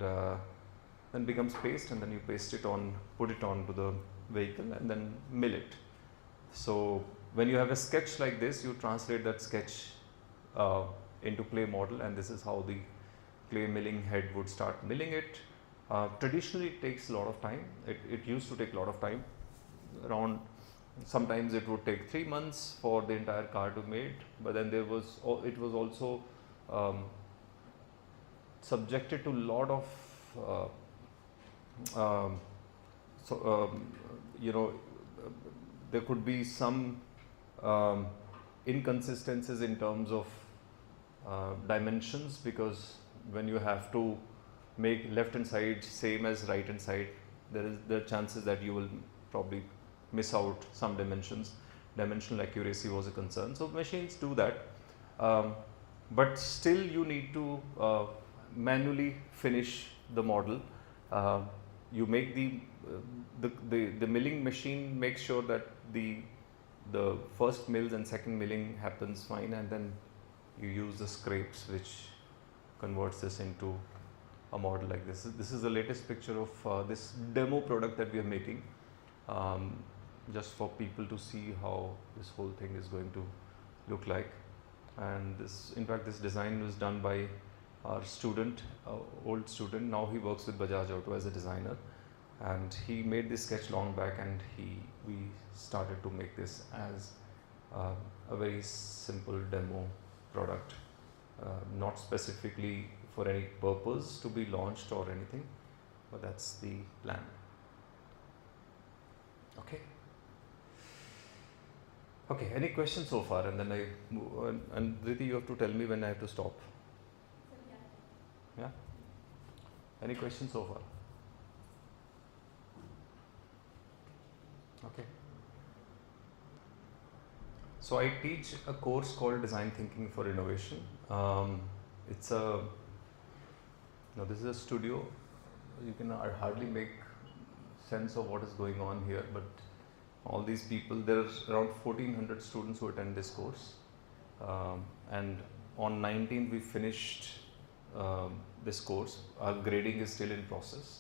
then becomes paste, and then you paste it on, put it onto the vehicle, and then mill it. So when you have a sketch like this, you translate that sketch into clay model, and this is how the clay milling head would start milling it. Traditionally it takes a lot of time. It used to take a lot of time. Sometimes it would take 3 months for the entire car to be made, but then it was also subjected to a lot of there could be some inconsistencies in terms of dimensions, because when you have to make left hand side same as right hand side, there are chances that you will probably miss out some dimensions. dimensional accuracy was a concern. So machines do that, um, but still you need to manually finish the model. Uh, you make the milling machine makes sure that the first mills and second milling happens fine, and then you use the scrapes which converts this into a model like this. This is the latest picture of this demo product that we are making, just for people to see how this whole thing is going to look like. And this, in fact, this design was done by our student, old student. Now he works with Bajaj Auto as a designer, and he made this sketch long back, and we started to make this as a very simple demo product, not specifically for any purpose to be launched or anything, but that's the plan. Okay. Okay, any questions so far? And then I move on. And Dhriti, you have to tell me when I have to stop. Yeah? Any questions so far? Okay. So I teach a course called Design Thinking for Innovation. It's a, now this is a studio. You can hardly make sense of what is going on here, but all these people, there's around 1400 students who attend this course, and on 19th we finished this course. Our grading is still in process.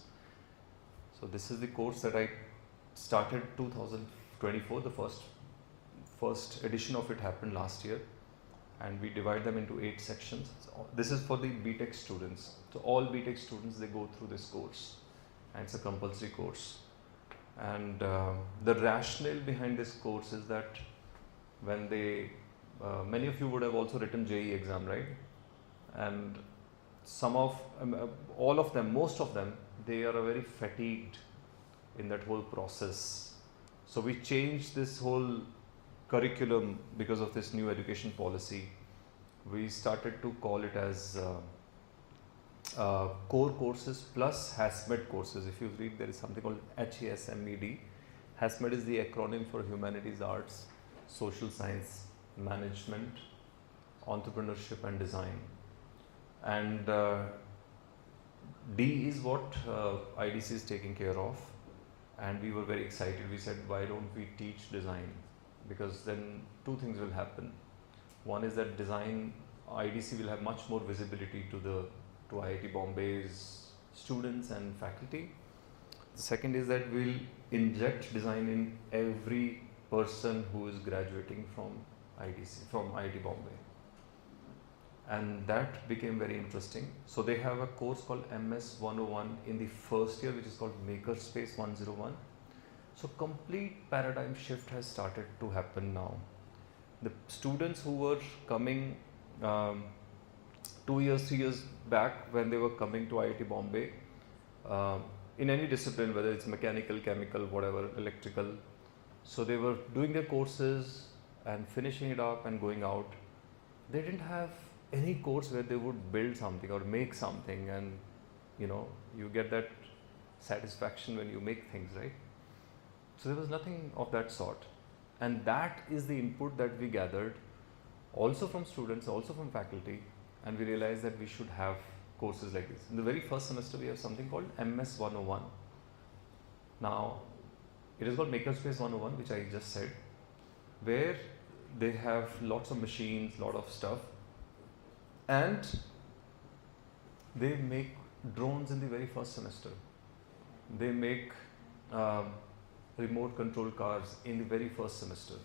So this is the course that I started 2024. The first edition of it happened last year, and we divide them into 8 sections. So this is for the BTech students. So all BTech students, they go through this course, and it's a compulsory course. And the rationale behind this course is that when they, many of you would have also written JEE exam, right? And all of them, most of them, they are very fatigued in that whole process. So we changed this whole curriculum because of this new education policy. We started to call it as core courses plus HASMED courses. If you read, there is something called HASMED. HASMED is the acronym for Humanities, Arts, Social Science, Management, Entrepreneurship and Design. And D is what IDC is taking care of. And we were very excited. We said, why don't we teach design? Because then 2 things will happen. One is that design, IDC will have much more visibility to IIT Bombay's students and faculty. The second is that we'll inject design in every person who is graduating from IDC, from IIT Bombay. And that became very interesting. So they have a course called MS 101 in the first year, which is called Makerspace 101. So complete paradigm shift has started to happen now. The students who were coming 2 years, 3 years back, when they were coming to IIT Bombay, in any discipline, whether it's mechanical, chemical, whatever, electrical, so they were doing their courses and finishing it up and going out. They didn't have any course where they would build something or make something, and you get that satisfaction when you make things, right? So there was nothing of that sort. And that is the input that we gathered also from students, also from faculty, and we realized that we should have courses like this. In the very first semester, we have something called MS 101. Now, it is called Makerspace 101, which I just said, where they have lots of machines, lot of stuff, and they make drones in the very first semester. They make remote control cars in the very first semester.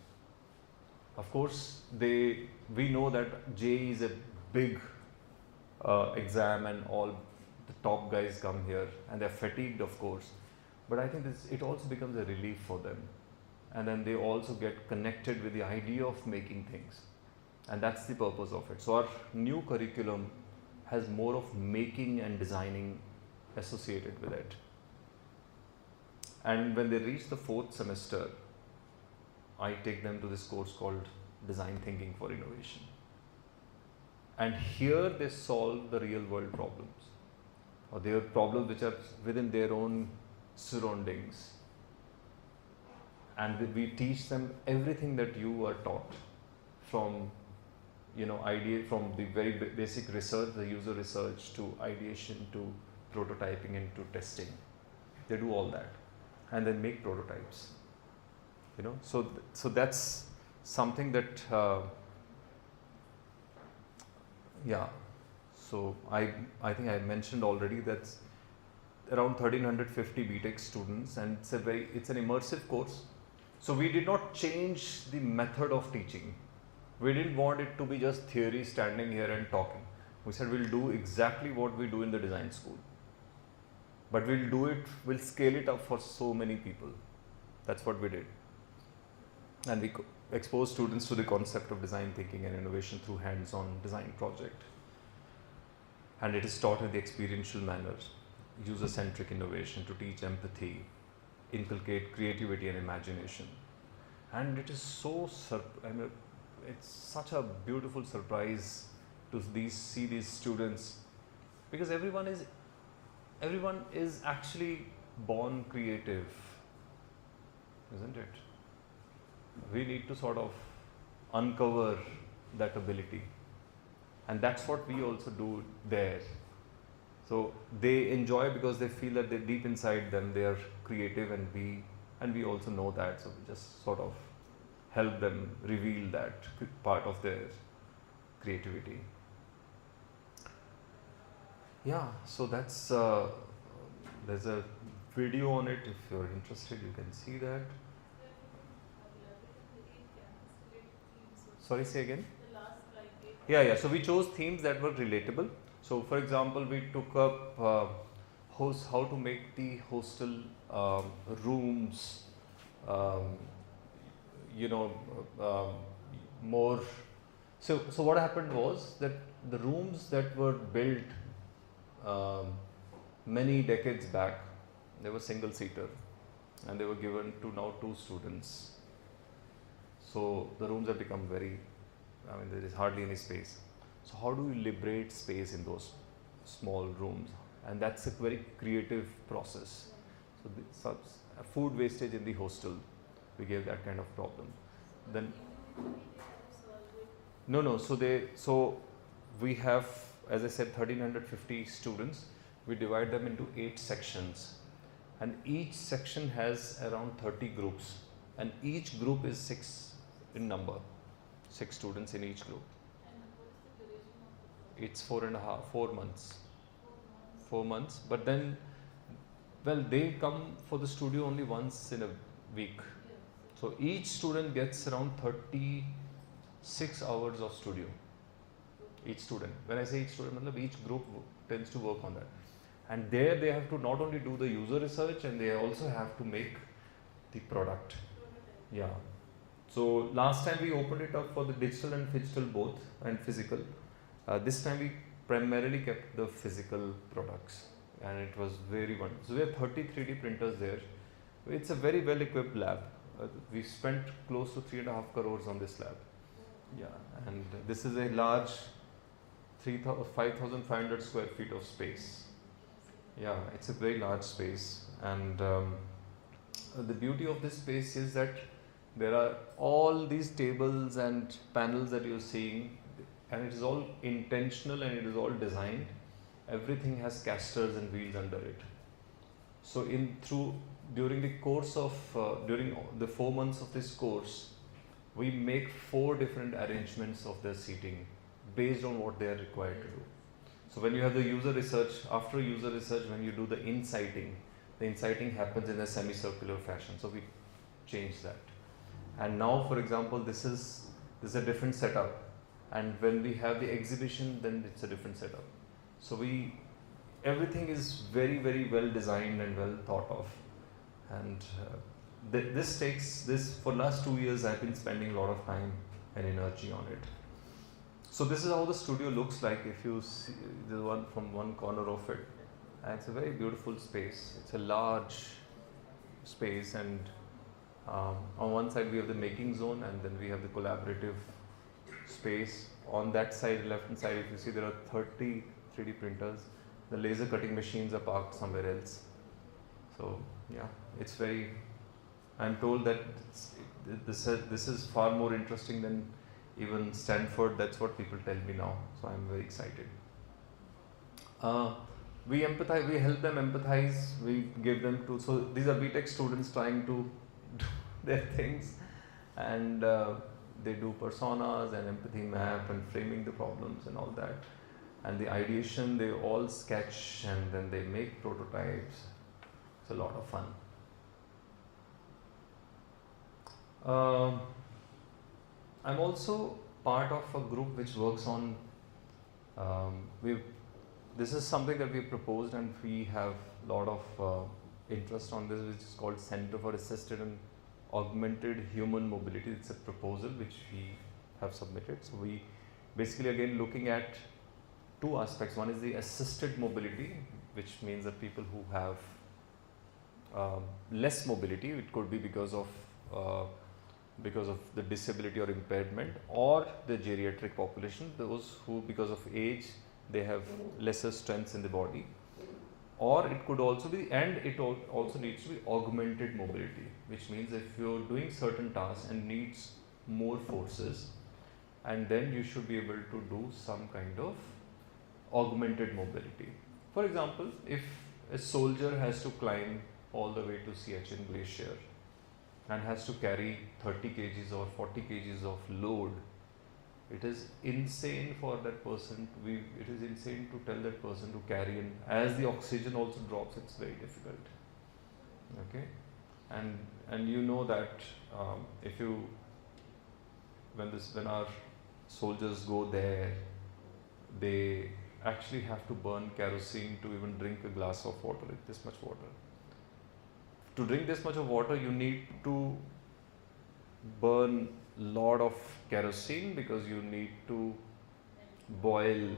Of course, we know that JEE is a big exam, and all the top guys come here, and they're fatigued, of course. But I think it also becomes a relief for them. And then they also get connected with the idea of making things. And that's the purpose of it. So our new curriculum has more of making and designing associated with it. And when they reach the 4th semester, I take them to this course called Design Thinking for Innovation. And here they solve the real world problems, or their problems which are within their own surroundings. and we teach them everything that you are taught, from idea, from the very basic research, the user research, to ideation, to prototyping, and to testing. They do all that and then make prototypes. So that's something that yeah. So I think I mentioned already that around 1350 BTech students, and it's an immersive course. So we did not change the method of teaching. We didn't want it to be just theory, standing here and talking. We said we'll do exactly what we do in the design school, but we'll scale it up for so many people. That's what we did. And we expose students to the concept of design thinking and innovation through hands-on design project. And it is taught in the experiential manner, user-centric innovation, to teach empathy, inculcate creativity and imagination. And it is it's such a beautiful surprise to see these students, because everyone is actually born creative, isn't it? We need to sort of uncover that ability, and that's what we also do there. So they enjoy because they feel that they deep inside them they are creative, and we also know that, so we just sort of help them reveal that part of their creativity. Yeah, so that's there's a video on it. If you're interested, you can see that. Sorry, say again? The last slide. Yeah. So we chose themes that were relatable. So for example, we took up how to make the hostel rooms more. So what happened was that the rooms that were built many decades back, they were single seater, and they were given to now 2 students. So the rooms have become there is hardly any space. So how do we liberate space in those small rooms? And that's a very creative process. So food wastage in the hostel, we gave that kind of problem. Then no. So we have, as I said, 1350 students. We divide them into 8 sections, and each section has around 30 groups, and each group is 6 in number, 6 students in each group. And what is the duration of the It's 4 months. 4 months, but then, they come for the studio only once in a week. So each student gets around 36 hours of studio. Each student. When I say each student, each group tends to work on that. And there they have to not only do the user research, and they also have to make the product. Yeah. So last time we opened it up for the digital and physical both, and physical. This time we primarily kept the physical products, and it was very wonderful. So we have 30 3D printers there. It's a very well equipped lab. We spent close to 3.5 crores on this lab. Yeah, and this is a large 5,500 square feet of space. Yeah, it's a very large space, and the beauty of this space is that there are all these tables and panels that you're seeing, and it is all intentional and it is all designed. Everything has casters and wheels under it. So during the course of during the 4 months of this course, we make 4 different arrangements of their seating based on what they are required to do. So when you have the user research, after user research, when you do the inciting happens in a semicircular fashion. So we change that. And now, for example, this is a different setup. And when we have the exhibition, then it's a different setup. So everything is very, very well designed and well thought of. And this for last 2 years, I've been spending a lot of time and energy on it. So this is how the studio looks like. If you see the one from one corner of it, and it's a very beautiful space. It's a large space, and on one side we have the making zone, and then we have the collaborative space. On that side, left hand side, if you see, there are 30 3D printers. The laser cutting machines are parked somewhere else. So yeah, it's very I'm told that this is far more interesting than even Stanford. That's what people tell me now. So I'm very excited. We empathize. We help them empathize. We give them to. So these are BTech students trying to do their things, and they do personas and empathy map and framing the problems and all that. And the ideation, they all sketch and then they make prototypes. It's a lot of fun. I'm also part of a group which works on. This is something that we proposed, and we have a lot of interest on this, which is called Center for Assisted and Augmented Human Mobility. It's a proposal which we have submitted. So we basically again looking at two aspects. One is the assisted mobility, which means that people who have less mobility, it could be because of the disability or impairment, or the geriatric population, those who because of age they have lesser strengths in the body, or it could also be, and it also needs to be augmented mobility, which means if you're doing certain tasks and needs more forces, and then you should be able to do some kind of augmented mobility. For example, if a soldier has to climb all the way to Siachen Glacier and has to carry 30 kgs or 40 kgs of load, it is insane for that person. It is insane to tell that person to carry, and as the oxygen also drops, it's very difficult. Okay, and you know that if you when our soldiers go there, they actually have to burn kerosene to even drink a glass of water, this much water. To drink this much of water, you need to burn lot of kerosene, because you need to boil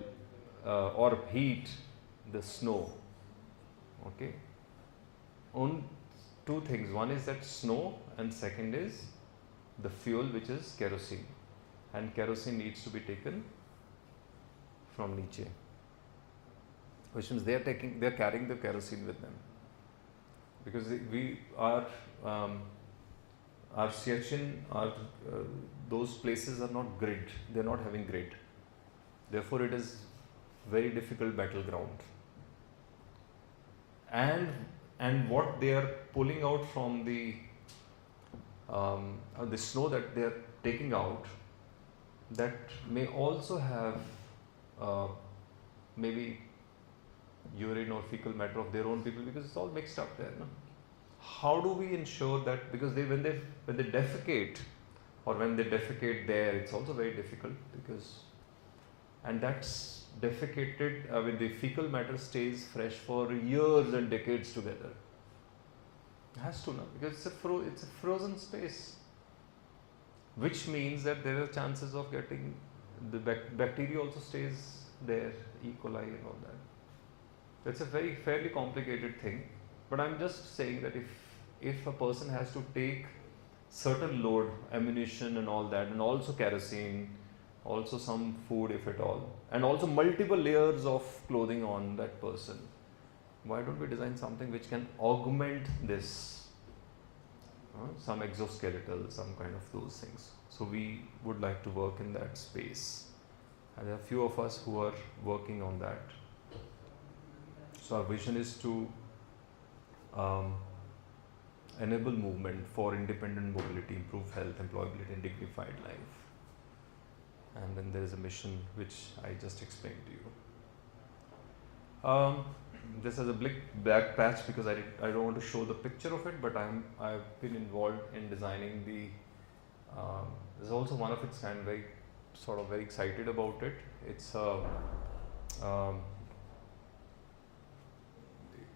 or heat the snow. Okay. On two things. One is that snow, and second is the fuel, which is kerosene. And kerosene needs to be taken from Niche, which means they are carrying the kerosene with them, because our Siachen, those places are not grid. They are not having grid. Therefore, it is very difficult battleground. And what they are pulling out from the snow that they are taking out, that may also have maybe urine or fecal matter of their own people, because it's all mixed up there. No? How do we ensure that? Because when they defecate, or when they defecate there, it's also very difficult, because, and that's defecated, the fecal matter stays fresh for years and decades together. It has to, no? Because it's a frozen space, which means that there are chances of getting the bacteria also stays there, E. coli and all that. That's a fairly complicated thing. But I'm just saying that if a person has to take certain load, ammunition and all that, and also kerosene, also some food if at all, and also multiple layers of clothing on that person, why don't we design something which can augment this? Some exoskeletal, some kind of those things. So we would like to work in that space. And there are a few of us who are working on that. So our vision is to enable movement for independent mobility, improve health, employability and dignified life. And then there is a mission which I just explained to you. This is a black patch because I don't want to show the picture of it, but I've been involved in designing the. There's also one of its kind, very excited about it.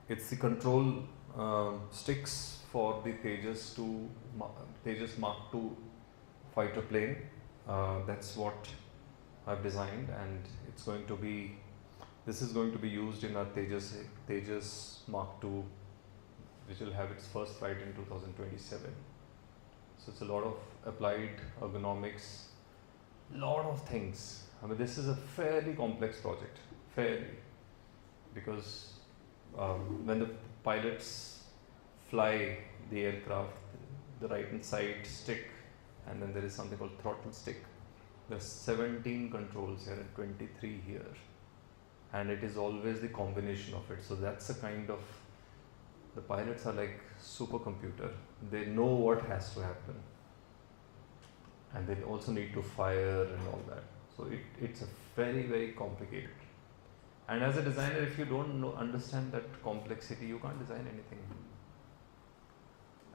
It's the control sticks for the Tejas Mark II fighter plane. That's what I've designed, and this is going to be used in our Tejas Mark II, which will have its first flight in 2027. So it's a lot of applied ergonomics, lot of things. I mean, this is a fairly complex project, because when the pilots fly the aircraft, the right hand side stick, and then there is something called throttle stick. There's 17 controls here and 23 here, and it is always the combination of it. So that's a kind of, the pilots are like supercomputer. They know what has to happen, and they also need to fire and all that. So it's a very, very complicated. And as a designer, if you don't understand that complexity, you can't design anything.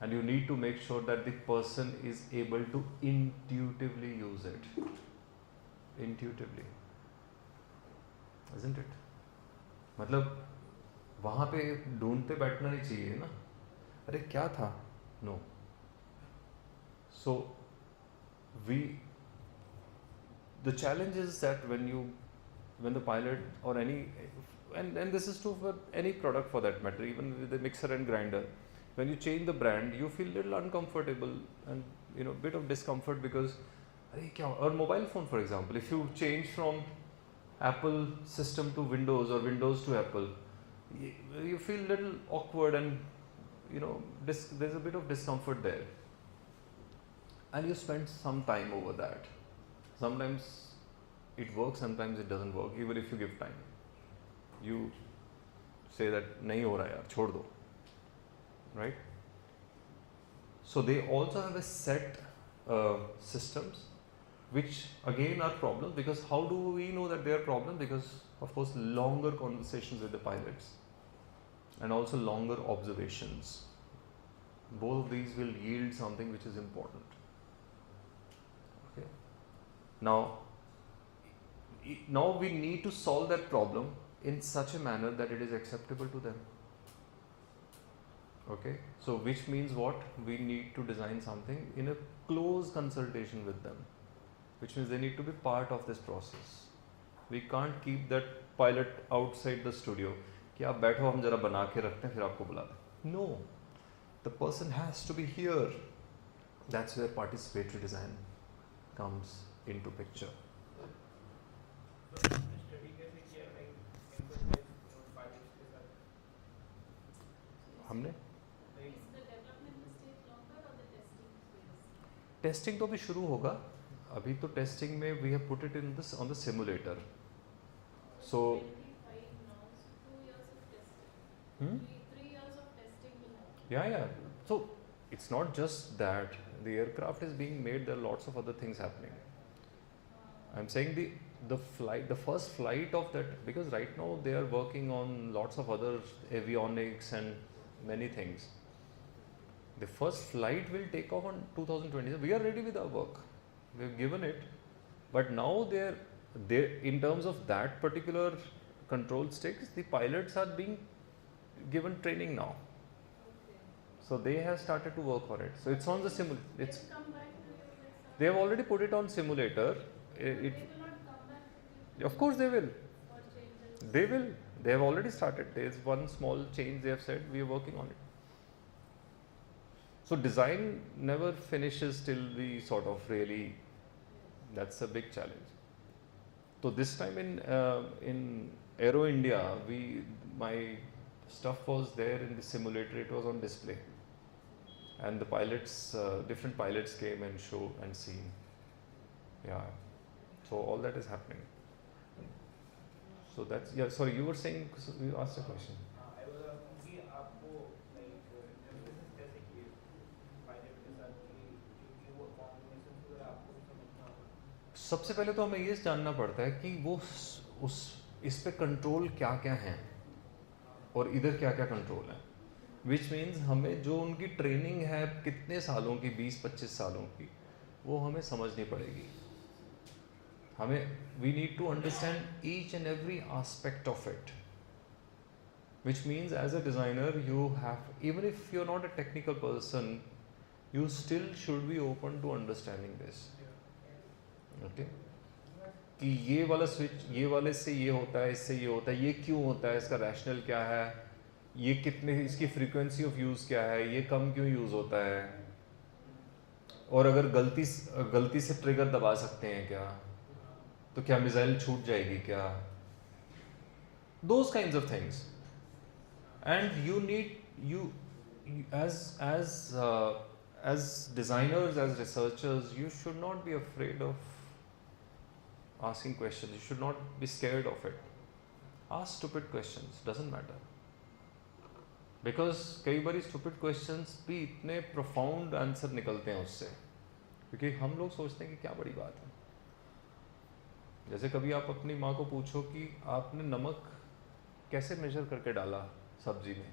And you need to make sure that the person is able to intuitively use it. Intuitively. Isn't it? मतलब वहाँ पे ढूंढते बैठना नहीं चाहिए ना, अरे क्या था? No. So the challenge is that when the pilot or any, and this is true for any product for that matter, even with the mixer and grinder, when you change the brand, you feel little uncomfortable and bit of discomfort because or mobile phone, for example, if you change from Apple system to Windows or Windows to Apple, you feel little awkward and there's a bit of discomfort there, and you spend some time over that. Sometimes it works, sometimes it doesn't work, even if you give time. You say that nahi ho raha yaar, chhod do, right? So they also have a set systems, which again are problems, because how do we know that they are problems? Because of course longer conversations with the pilots and also longer observations. Both of these will yield something which is important. Okay. Now we need to solve that problem in such a manner that it is acceptable to them. Okay. So which means what? We need to design something in a close consultation with them, which means they need to be part of this process. We can't keep that pilot outside the studio कि आप बैठो हम जरा बना के रखते हैं फिर आपको बुला दें. No, the person has to be here. That's where participatory design comes into picture. Study कैसे किया, लाइक एम्फसाइज पायलट्स के साथ हमने Is the development stage longer or the testing phase? Testing तो अभी शुरू होगा. अभी तो टेस्टिंग में we have put it in this on the simulator. So 25 now, so 2 years of testing. 3 years of testing will happen. yeah. So it's not just that the aircraft is being made, there are lots of other things happening. I'm saying the first flight of that, because right now they are working on lots of other avionics and many things. The first flight will take off on 2020. We are ready with our work. We've given it, but now they're in terms of that particular control sticks, the pilots are being given training now. So they have started to work on it. So it's on the simulator. They'll come back to you with some. They have already put it on simulator. They will not come back with you Of course they will. for changes. They will. They have already started. There's one small change they have said, we are working on it. So design never finishes till we sort of really, that's a big challenge. So this time in Aero India, my stuff was there in the simulator, it was on display. And the pilots, different pilots came and show and seen. Yeah. So all that is happening. So that's, yeah, sorry, you were saying, you asked a question. I was asking कि आपको like emphasise कैसे किए pilot के साथ कि वो combination वगैरह आपको समझना होगा. सबसे पहले तो हमें ये जानना पड़ता है कि वो इस पे कंट्रोल क्या क्या हैं और इधर क्या क्या कंट्रोल है. विच मीन्स हमें जो उनकी ट्रेनिंग है कितने सालों की, 20-25 सालों की, वो हमें समझनी पड़ेगी. हमें we need to understand each and every aspect of it. Which means as a designer you have, even if you are not a technical person, you still should be open to understanding this. Okay? कि ये वाला switch, ये वाले से ये होता है, इससे ये होता है, ये क्यों होता है, इसका रैशनल क्या है, ये कितने, इसकी फ्रीक्वेंसी ऑफ यूज़ क्या है, ये कम क्यों यूज़ होता है, और अगर गलती से ट्रिगर दबा सकते हैं क्या, तो क्या मिसाइल छूट जाएगी क्या, those kinds of things. And you need, as as designers, as researchers, you should not be afraid of asking questions. You should not be scared of it. Ask stupid questions, doesn't matter. Because कई बार stupid questions भी इतने profound answer निकलते हैं उससे, क्योंकि हम लोग सोचते हैं कि क्या बड़ी बात है. जैसे कभी आप अपनी माँ को पूछो कि आपने नमक कैसे मेजर करके डाला सब्जी में,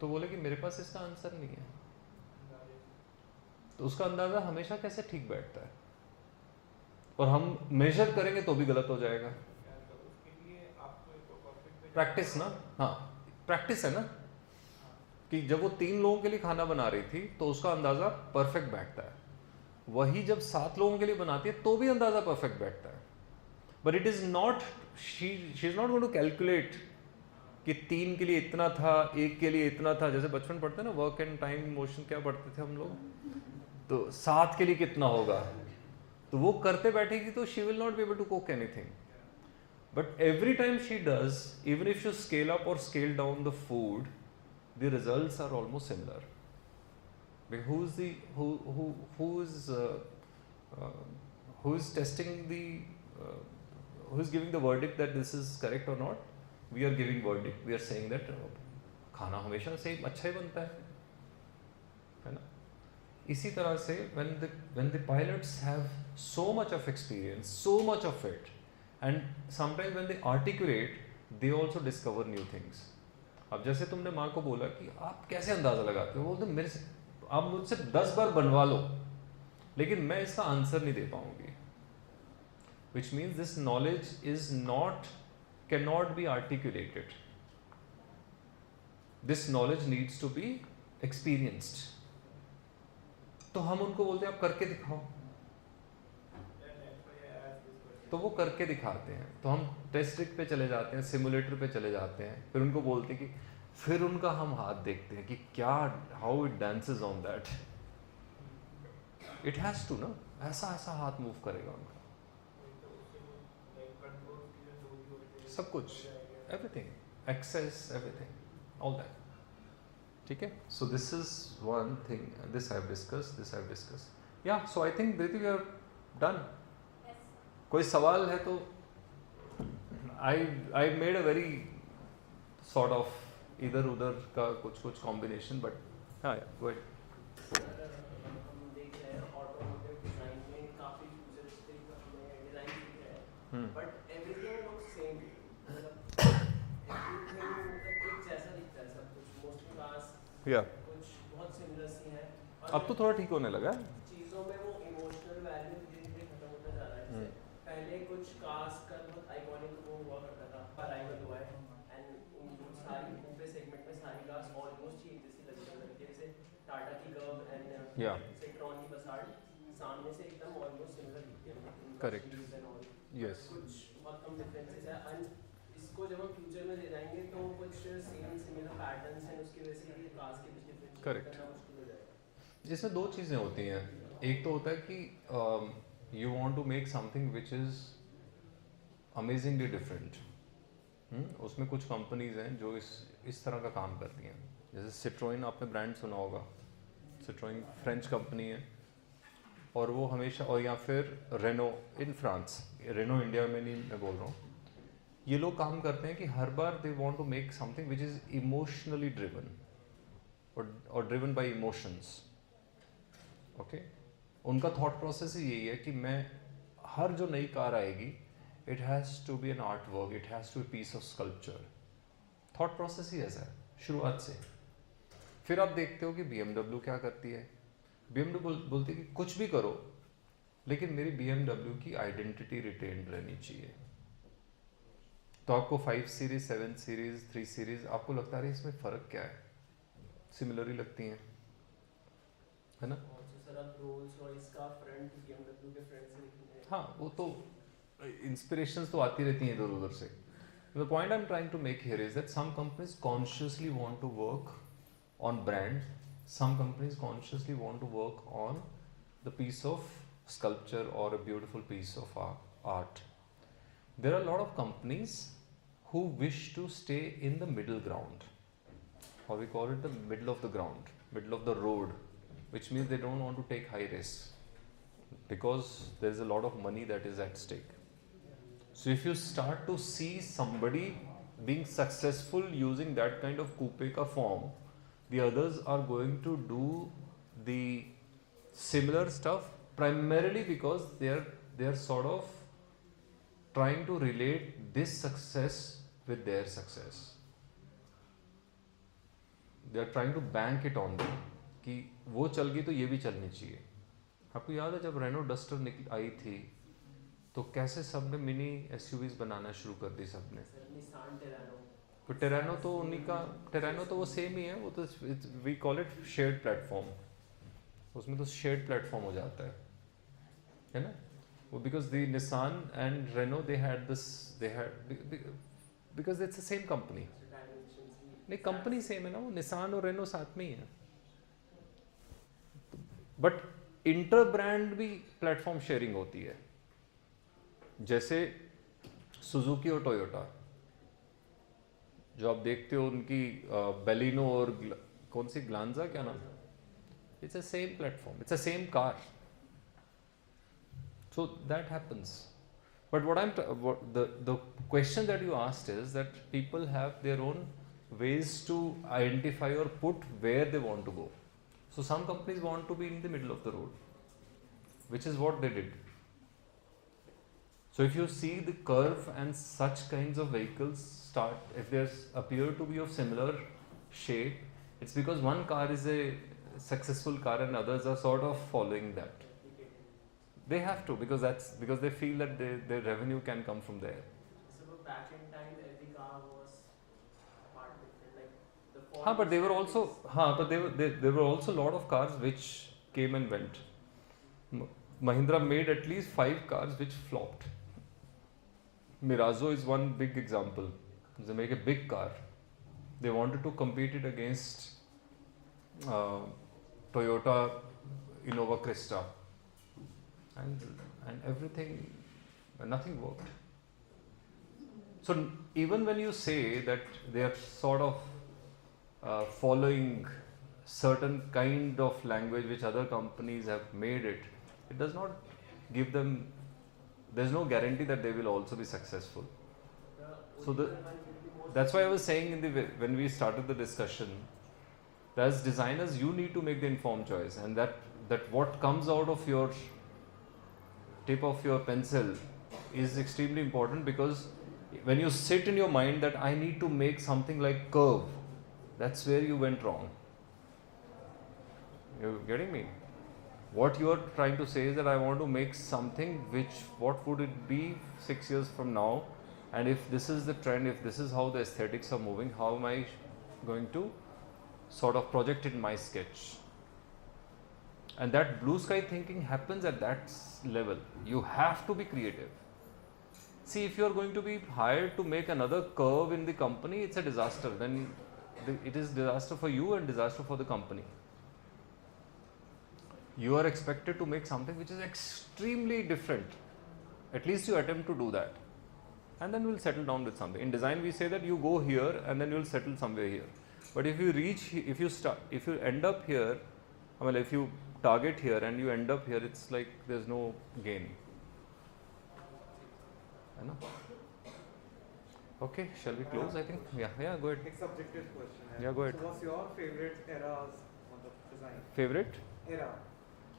तो बोले कि मेरे पास इसका आंसर नहीं है. तो उसका अंदाज़ा हमेशा कैसे ठीक बैठता है, और हम मेजर करेंगे तो भी गलत हो जाएगा. प्रैक्टिस ना, हाँ प्रैक्टिस है ना, कि जब वो 3 लोगों के लिए खाना बना रही थी तो उसका अंदाज़ा परफेक्ट बैठता है. वही जब 7 लोगों के लिए बनाती है तो भी अंदाज़ा परफेक्ट बैठता है. But it is not, she is not going to calculate कि 3 के लिए इतना था, 1 के लिए इतना था. जैसे बचपन पढ़ते हैं ना, वर्क एंड टाइम मोशन क्या पढ़ते थे हम लोग, तो 7 के लिए कितना होगा, तो वो करते बैठेगी तो she will not be able to cook anything. But every time she does, even if you scale up or scale down the food, the results are almost similar. Because who is testing the who is giving the verdict that this is correct or not? We are giving verdict. We are saying that खाना हमेशा से अच्छा ही बनता है ना. इसी तरह से when the pilots have so much of experience, so much of it, and sometimes when they articulate, they also discover new things. अब जैसे तुमने माँ को बोला कि आप कैसे अंदाज़ा लगाते हो, बोलते मेरे से आप मुझसे 10 बार बनवा लो लेकिन मैं इसका आंसर नहीं दे पाऊंगी. Which means this knowledge is not, cannot be articulated. This knowledge needs to be experienced. तो हम उनको बोलते हैं आप करके दिखाओ, तो वो करके दिखाते हैं. तो हम टेस्ट रिग पे चले जाते हैं, सिमुलेटर पे चले जाते हैं, फिर उनको बोलते हैं कि फिर उनका हम हाथ देखते हैं कि क्या, how it dances on that. It has to ना, ऐसा ऐसा हाथ मूव करेगा उनका, सब कुछ, everything, access, everything, all that. ठीक है. So this is one thing, this I have discuss. Yeah so I think we are done. कोई सवाल है तो I made a very sort of इधर उधर का कुछ कॉम्बिनेशन, बट हाँ गो अहेड. हम देख रहे हैं ऑटोमोटिव डिजाइन में काफी फ्यूचरिस्टिक हमें डिजाइन दिख रहे हैं, बट एवरीथिंग लुक्स सेम. मतलब एवरीथिंग मतलब एक जैसा दिखता है सब कुछ. मोस्टली कार्स या कुछ बहुत सिमिलर सी हैं. अब तो थोड़ा ठीक होने लगा है. चीज़ों में वो इमोशनल वैल्यू धीरे धीरे खत्म होता जा रहा है. जैसे पहले कुछ कास्ट का बहुत आइकॉनिक वो हुआ करता था, अराइवल हुआ है, एंड सारी पूरे सेगमेंट में सारी कास्ट ऑलमोस्ट ही एक जैसी लगने लगी. जैसे टाटा की कर्व एंड या सिट्रॉन की बसाड सामने से एकदम ऑलमोस्ट सिमिलर दिखती है. करेक्ट. यस. कुछ बहुत कम डिफरेंसेस है. एंड इसको जब हम फ्यूचर में ले जाएंगे तो कुछ सेम सिमिलर पैटर्न्स हैं, उसकी वजह से ये कास्ट के बीच डिफरेंशिएट Correct. करना मुश्किल हो जाएगा. इसमें 2 चीज़ें होती हैं. एक तो होता है कि you want to make something which is amazingly different. उसमें कुछ कंपनीज हैं जो इस तरह का काम करती हैं. जैसे सिट्रोइन, आपने ब्रांड सुना होगा, सिट्रोइन फ्रेंच कंपनी है, और वो हमेशा, और या फिर Renault in France, Renault India में नहीं मैं बोल रहा हूँ. ये लोग काम करते हैं कि हर बार they want to make something which is emotionally driven और ड्रिवन बाय इमोशंस. ओके. उनका थॉट प्रोसेस ही यही है कि मैं, हर जो नई कार आएगी, it has to be an art work, it has to be piece of sculpture. Thought process ही ऐसा है शुरुआत से. फिर आप देखते हो कि BMW क्या करती है. BMW बोलती है कि कुछ भी करो लेकिन मेरी BMW की आइडेंटिटी रिटेन रहनी चाहिए. तो आपको 5 सीरीज, 7 सीरीज, 3 सीरीज, आपको लगता है इसमें फ़र्क क्या है, सिमिलर ही लगती हैं, है ना. सर आप रोल्स रॉयस का फ्रंट BMW के फ्रंट से दिखने. हाँ, वो तो इंस्पिरेशंस तो आती रहती हैं इधर उधर से. The point I am trying to make here is that some companies consciously want to work on brand, some companies consciously want to work on the piece of sculpture or a beautiful piece of art. There are a lot of companies who wish to stay in the middle ground, or we call it the middle of the ground. middle of the road, which means they don't want to take high risks because there is a lot of money that is at stake. So if you start to see somebody being successful using that kind of coupe ka form, the others are going to do the similar stuff primarily because they are sort of trying to relate this success with their success. They are trying to bank it on them कि वो चल गई तो ये भी चलनी चाहिए. आपको याद है जब रेनो डस्टर आई थी तो कैसे सबने मिनी एसयूवीज बनाना शुरू कर दी सबने. तो टेरानो तो उन्हीं का, टेरानो तो वो सेम ही है, वो तो we call it shared platform. उसमें तो शेयर्ड प्लेटफॉर्म हो जाता है ना. वो because the Nissan and Renault they had this, they had because it's the same company. नहीं कंपनी सेम है ना, वो निसान और रेनो साथ में ही है. बट इंटर ब्रांड भी प्लेटफॉर्म शेयरिंग होती है. जैसे सुजुकी और टोयोटा जो आप देखते हो, उनकी बेलिनो और कौन सी ग्लांजा, क्या नाम, it's a same platform, it's a same car. So that happens. But the question that you asked is that people have their own ways to identify or put where they want to go. So some companies want to be in the middle of the road, which is what they did. So if you see the curve and such kinds of vehicles start, if they appear to be of similar shape, it's because one car is a successful car and others are sort of following that. They have to, because they feel that their revenue can come from there. So back in time, every car was part different. Like the Haan, but there were also a lot of cars which came and went. Mahindra made at least 5 cars which flopped. Mirazo is one big example. They make a big car. They wanted to compete it against Toyota Innova Crista. And everything, nothing worked. So even when you say that they are sort of following certain kind of language which other companies have made it, it does not give them, there's no guarantee that they will also be successful. So that's why I was saying when we started the discussion, that as designers you need to make the informed choice, and that what comes out of your tip of your pencil is extremely important, because when you sit in your mind that I need to make something like curve, that's where you went wrong. You're getting me? What you are trying to say is that I want to make something which, what would it be 6 years from now, and if this is the trend, if this is how the aesthetics are moving, how am I going to sort of project it in my sketch? And that blue sky thinking happens at that level. You have to be creative. See, if you are going to be hired to make another curve in the company, it's a disaster. Then it is disaster for you and disaster for the company. You are expected to make something which is extremely different. At least you attempt to do that. And then we'll settle down with something. In design, we say that you go here and then you'll settle somewhere here. But if you end up here, if you target here and you end up here, it's like there's no gain. I know. Okay, shall we close? I think. Yeah, go ahead. एक subjective question है. Yeah, go ahead. So what's your favorite eras मतलब design? Favorite? Era.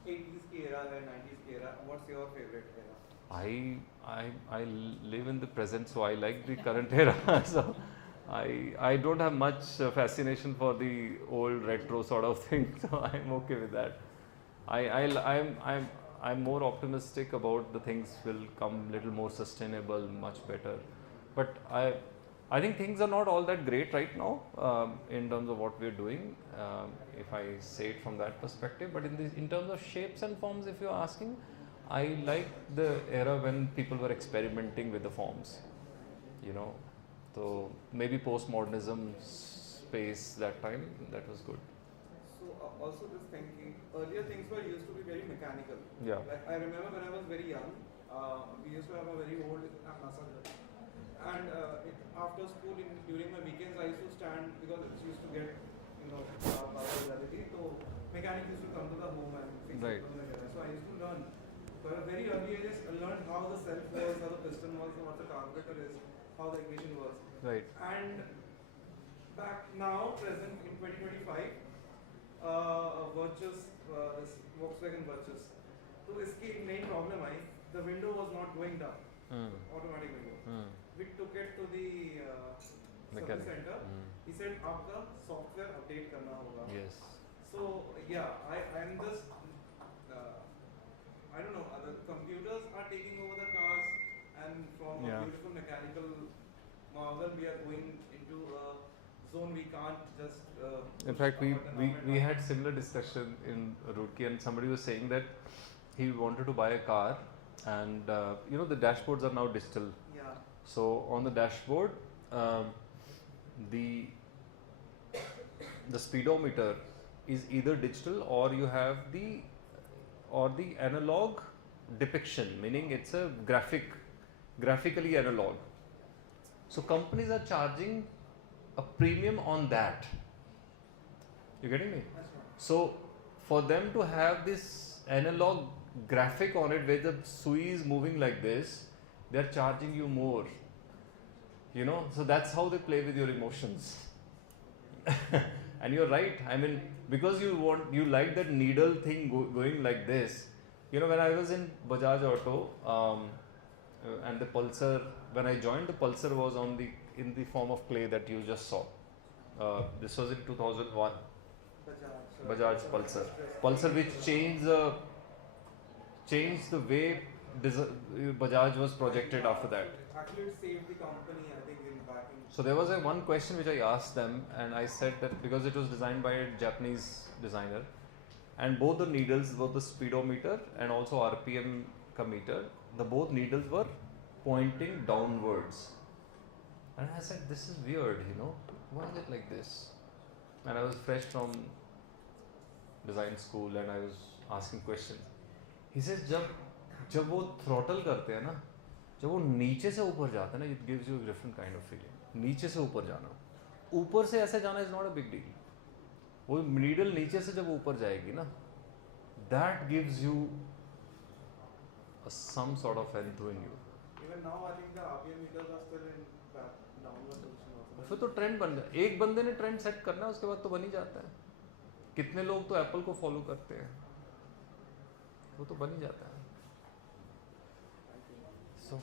80s की era है, 90s की era. What's your favorite era? I live in the present, so I like the current era. So I don't have much fascination for the old retro sort of thing. So I'm okay with that. I'm more optimistic about the things will come little more sustainable, much better. But I think things are not all that great right now in terms of what we're doing, if I say it from that perspective. But in terms of shapes and forms, if you're asking, I like the era when people were experimenting with the forms, so maybe postmodernism space that time, that was good. So also this thinking, earlier things were used to be very mechanical. Yeah. Like I remember when I was very young, we used to have a very old Massacre. And after school, during my weekends, I used to stand, because it used to get, power थी तो mechanic used to come to the home and fix Right. it वगैरह. So I used to learn. So at a very early age, I learned how the self works, how the piston works, what the carburetor is, how the ignition works. Right. And back now, present in 2025, Virtus, this Volkswagen Virtus. So इसकी main problem I, the window was not going down, automatic window. We took it to the service center. He said आपका software update करना होगा. Yes. So yeah, I am just I don't know. The computers are taking over the cars, and from a beautiful mechanical marvel, we are going into a zone we can't just. In fact, we had similar discussion in Roorkee, and somebody was saying that he wanted to buy a car, and you know the dashboards are now digital. Yeah. So on the dashboard, the speedometer is either digital or you have the analog depiction, meaning it's a graphically analog. So companies are charging a premium on that. You getting me? So for them to have this analog graphic on it where the sui is moving like this, they are charging you more. You know, so that's how they play with your emotions. And you're right. I mean, because you like that needle thing going like this. You know, when I was in Bajaj Auto and the Pulsar, when I joined, the Pulsar was in the form of clay that you just saw. This was in 2001. Bajaj Pulsar. Pulsar, which changed the way Bajaj was projected after that. Actually, it saved the company, I think, in back in. So there was one question which I asked them, and I said that because it was designed by a Japanese designer, and both the needles, both the speedometer and also RPM meter, both needles were pointing downwards. And I said, this is weird, you know, why is it like this? And I was fresh from design school and I was asking questions. He says, जब वो throttle करते हैं ना, जब वो नीचे से ऊपर जाता है ना, it gives you a different kind of feeling. नीचे से ऊपर जाना, ऊपर से ऐसे जाना is not a big deal. वो needle नीचे से जब ऊपर जाएगी ना, that gives you some sort of enthu in you. Even now, I think the RPM meters are still in downward position also. फिर तो ट्रेंड बन जाए. एक बंदे ने ट्रेंड सेट करना है, उसके बाद तो बन ही जाता है. कितने लोग तो एप्पल को फॉलो करते हैं, वो तो बन ही जाता है. So,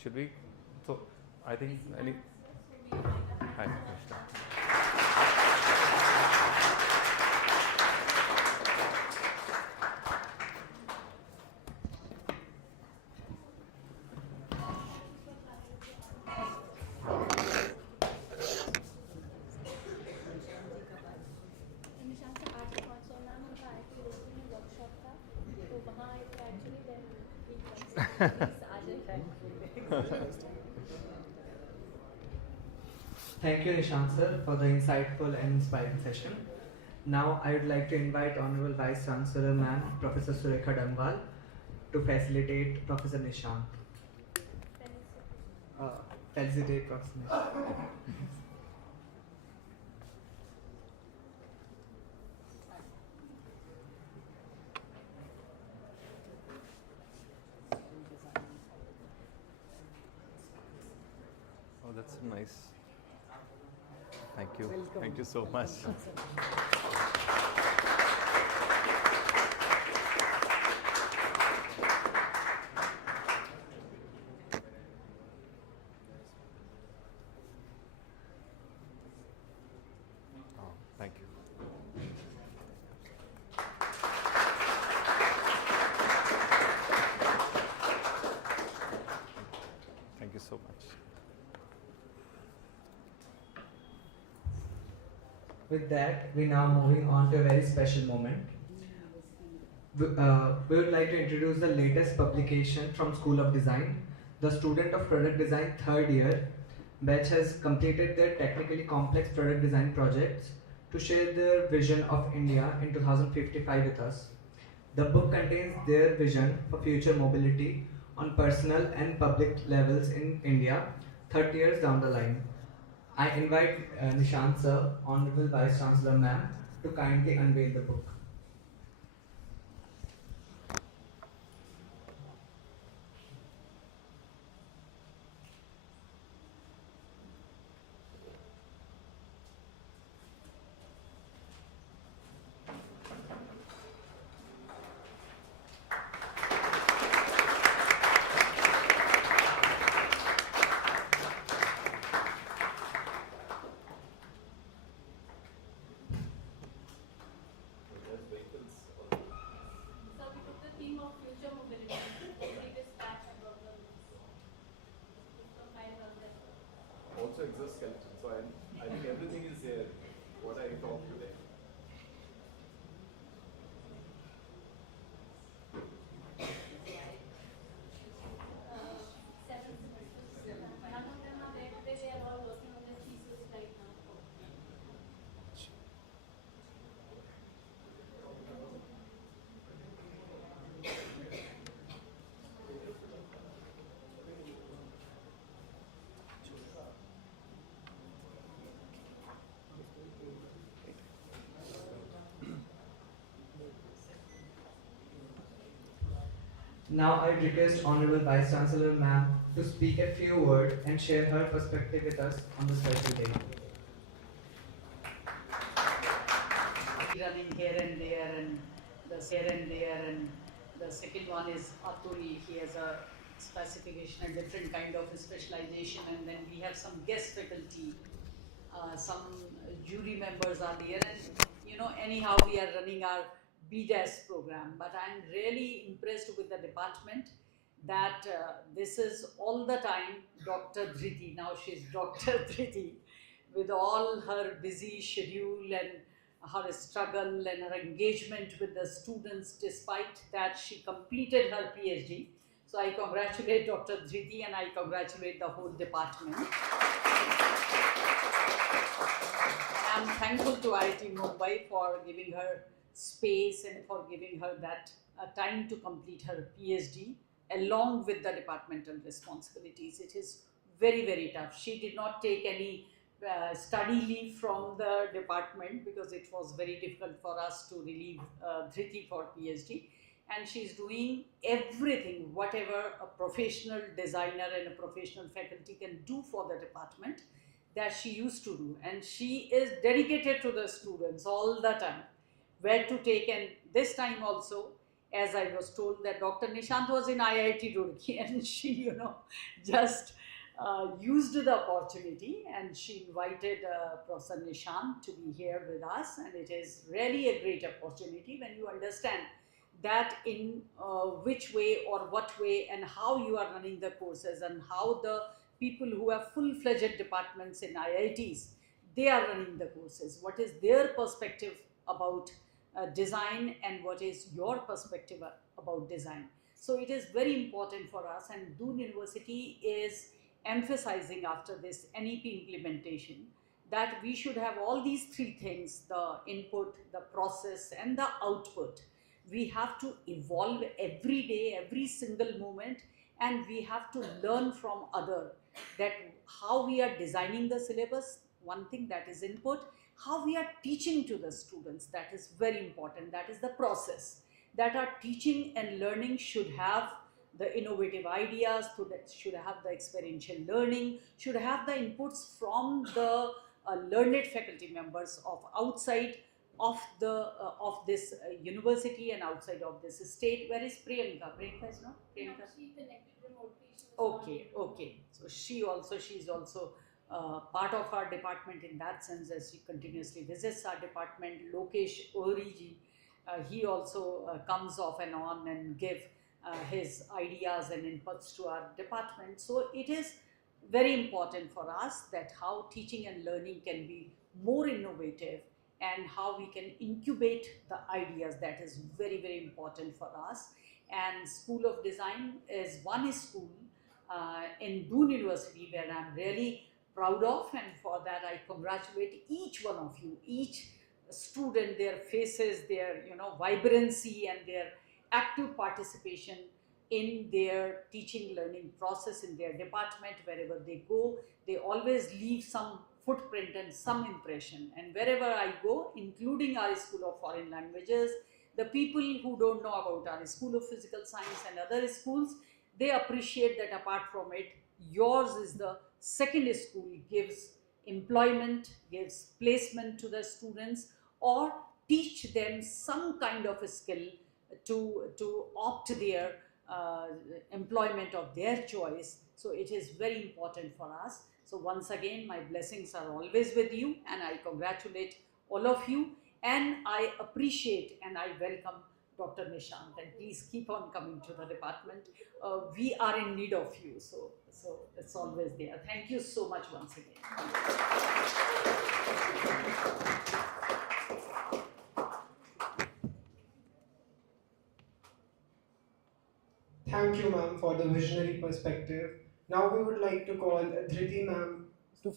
should we? So, I think any. Hi, Nishant से 8 500 नाम उनका आईटी रोटी में वर्कशॉप था, तो वहाँ एक actually Thank you, Nishant sir, for the insightful and inspiring session. Now, I would like to invite Honorable Vice Chancellor Ma'am, Professor Surekha Damwal, to facilitate Professor Nishant. Felicitate Professor Nishant. Oh, that's nice. Thank you. Welcome. Thank you so much. Oh, thank you. Thank you so much. With that, we now moving on to a very special moment. We would like to introduce the latest publication from School of Design. The student of Product Design 3rd year batch has completed their technically complex product design projects to share their vision of India in 2055 with us. The book contains their vision for future mobility on personal and public levels in India 30 years down the line. I invite Nishant sir, Honorable Vice Chancellor ma'am, to kindly unveil the book. So we took the theme of future mobility. Every dispatch above the roads. Some kind of that. Also exoskeleton. So I think everything is here. What I talked today. Seven semesters. None of them are there today. They are all working on their thesis right now. Now I request Honorable Vice Chancellor Ma'am to speak a few words and share her perspective with us on the special day. Running here and there, and the second one is Aturi. He has a specification, a different kind of specialization, and then we have some guest faculty, some jury members are there, and anyhow we are running our BDAS program. But I'm really impressed with the department that this is all the time Dr. Dhriti. Now she's Dr. Dhriti, with all her busy schedule and her struggle and her engagement with the students, despite that she completed her PhD. So I congratulate Dr. Dhriti and I congratulate the whole department. I'm thankful to IIT Mumbai for giving her space and for giving her that time to complete her PhD along with the departmental responsibilities. It is very, very tough. She did not take any study leave from the department because it was very difficult for us to relieve Dhriti for PhD. And she's doing everything, whatever a professional designer and a professional faculty can do for the department, that she used to do. And she is dedicated to the students all the time, where to take. And this time also, as I was told, that Dr. Nishant was in IIT Roorkee, and she, just used the opportunity, and she invited Professor Nishant to be here with us. And it is really a great opportunity when you understand that in which way or what way and how you are running the courses, and how the people who have full-fledged departments in IITs, they are running the courses. What is their perspective about design, and what is your perspective about design? So it is very important for us, and Doon University is emphasizing after this NEP implementation that we should have all these three things: the input, the process, and the output. We have to evolve every day, every single moment, and we have to learn from other, that how we are designing the syllabus, one thing, that is input. How we are teaching to the students, that is very important, that is the process. That our teaching and learning should have the innovative ideas, should have the experiential learning, should have the inputs from the learned faculty members of outside of this university and outside of this state. Where is Priyanka? Priyanka is not? Priyanka? No, she connected remotely. She was Okay. So she's also part of our department in that sense, as she continuously visits our department. Lokesh Oriji, he also comes off and on and give his ideas and inputs to our department. So it is very important for us that how teaching and learning can be more innovative, and how we can incubate the ideas. That is very, very important for us. And School of Design is one school in Doon University where I'm really proud of, and for that I congratulate each one of you, each student, their faces, their vibrancy, and their active participation in their teaching learning process in their department. Wherever they go, they always leave some footprint and some impression. And wherever I go, including our School of Foreign Languages, the people who don't know about our School of Physical Science and other schools, they appreciate that apart from it, yours is the second school, gives employment, gives placement to the students, or teach them some kind of a skill to opt their uh, employment of their choice. So it is very important for us. So once again, my blessings are always with you, and I congratulate all of you, and I appreciate and I welcome Dr. Nishant, and please keep on coming to the department. We are in need of you, so it's always there. Thank you so much once again. Thank you, ma'am, for the visionary perspective. Now we would like to call Dhriti ma'am to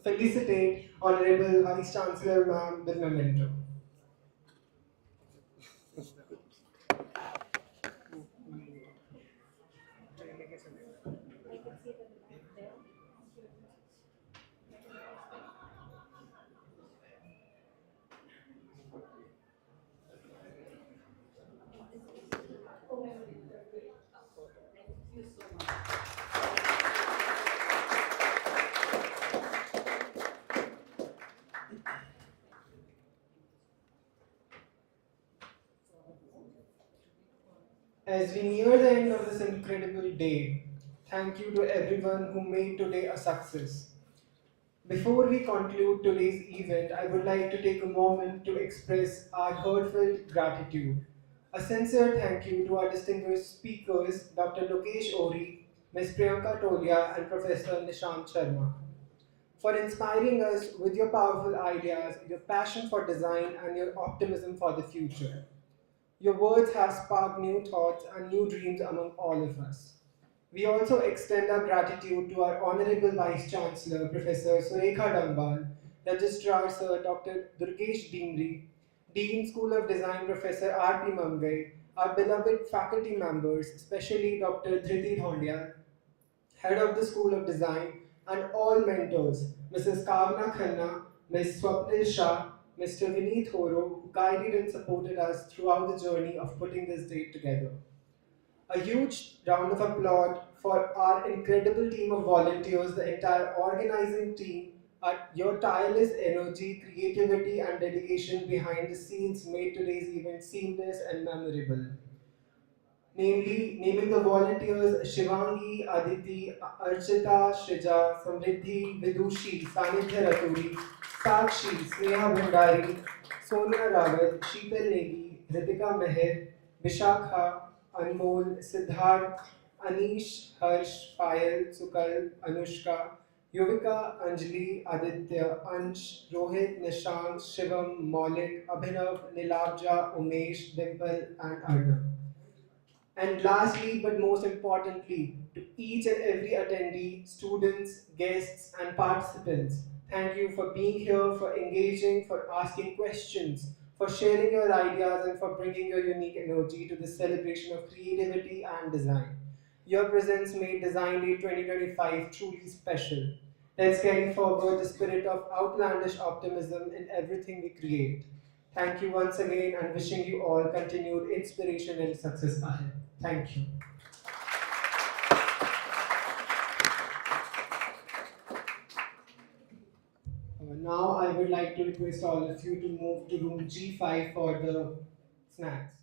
felicitate Honorable Vice Chancellor ma'am with memento. As we near the end of this incredible day, thank you to everyone who made today a success. Before we conclude today's event, I would like to take a moment to express our heartfelt gratitude. A sincere thank you to our distinguished speakers, Dr. Lokesh Ori, Ms. Priyanka Tolia, and Professor Nishant Sharma, for inspiring us with your powerful ideas, your passion for design, and your optimism for the future. Your words have sparked new thoughts and new dreams among all of us. We also extend our gratitude to our Honorable Vice Chancellor, Professor Surekha Dambal, Registrar Sir Dr. Durgesh Deemri, Dean School of Design Professor R.P. Mangai, our beloved faculty members, especially Dr. Dhriti Dhondia, Head of the School of Design, and all mentors, Mrs. Kavna Khanna, Ms. Swapnil Shah, Mr. Vineet Horo, who guided and supported us throughout the journey of putting this date together. A huge round of applause for our incredible team of volunteers, the entire organizing team. Your tireless energy, creativity, and dedication behind the scenes made today's event seamless and memorable. Naming the volunteers Shivangi, Aditi, Archita, Shrija, Samriddhi, Vidushi, Sanidhya Raturi, Sakshi, Sneha Bhandari, Sonia Rawat, Sheetal Negi, Ritika Meher, Vishakha, Anmol, Siddharth, Anish, Harsh, Payal, Sukal, Anushka, Yuvika, Anjali, Aditya, Ansh, Rohit, Nishant, Shivam, Maulik, Abhinav, Nilabja, Umesh, Dimple, and Arnav. And lastly, but most importantly, to each and every attendee, students, guests, and participants, thank you for being here, for engaging, for asking questions, for sharing your ideas, and for bringing your unique energy to this celebration of creativity and design. Your presence made Design Day 2025 truly special. Let's carry forward the spirit of outlandish optimism in everything we create. Thank you once again, and wishing you all continued inspiration and success ahead. Thank you. Now I would like to request all of you to move to room G5 for the snacks.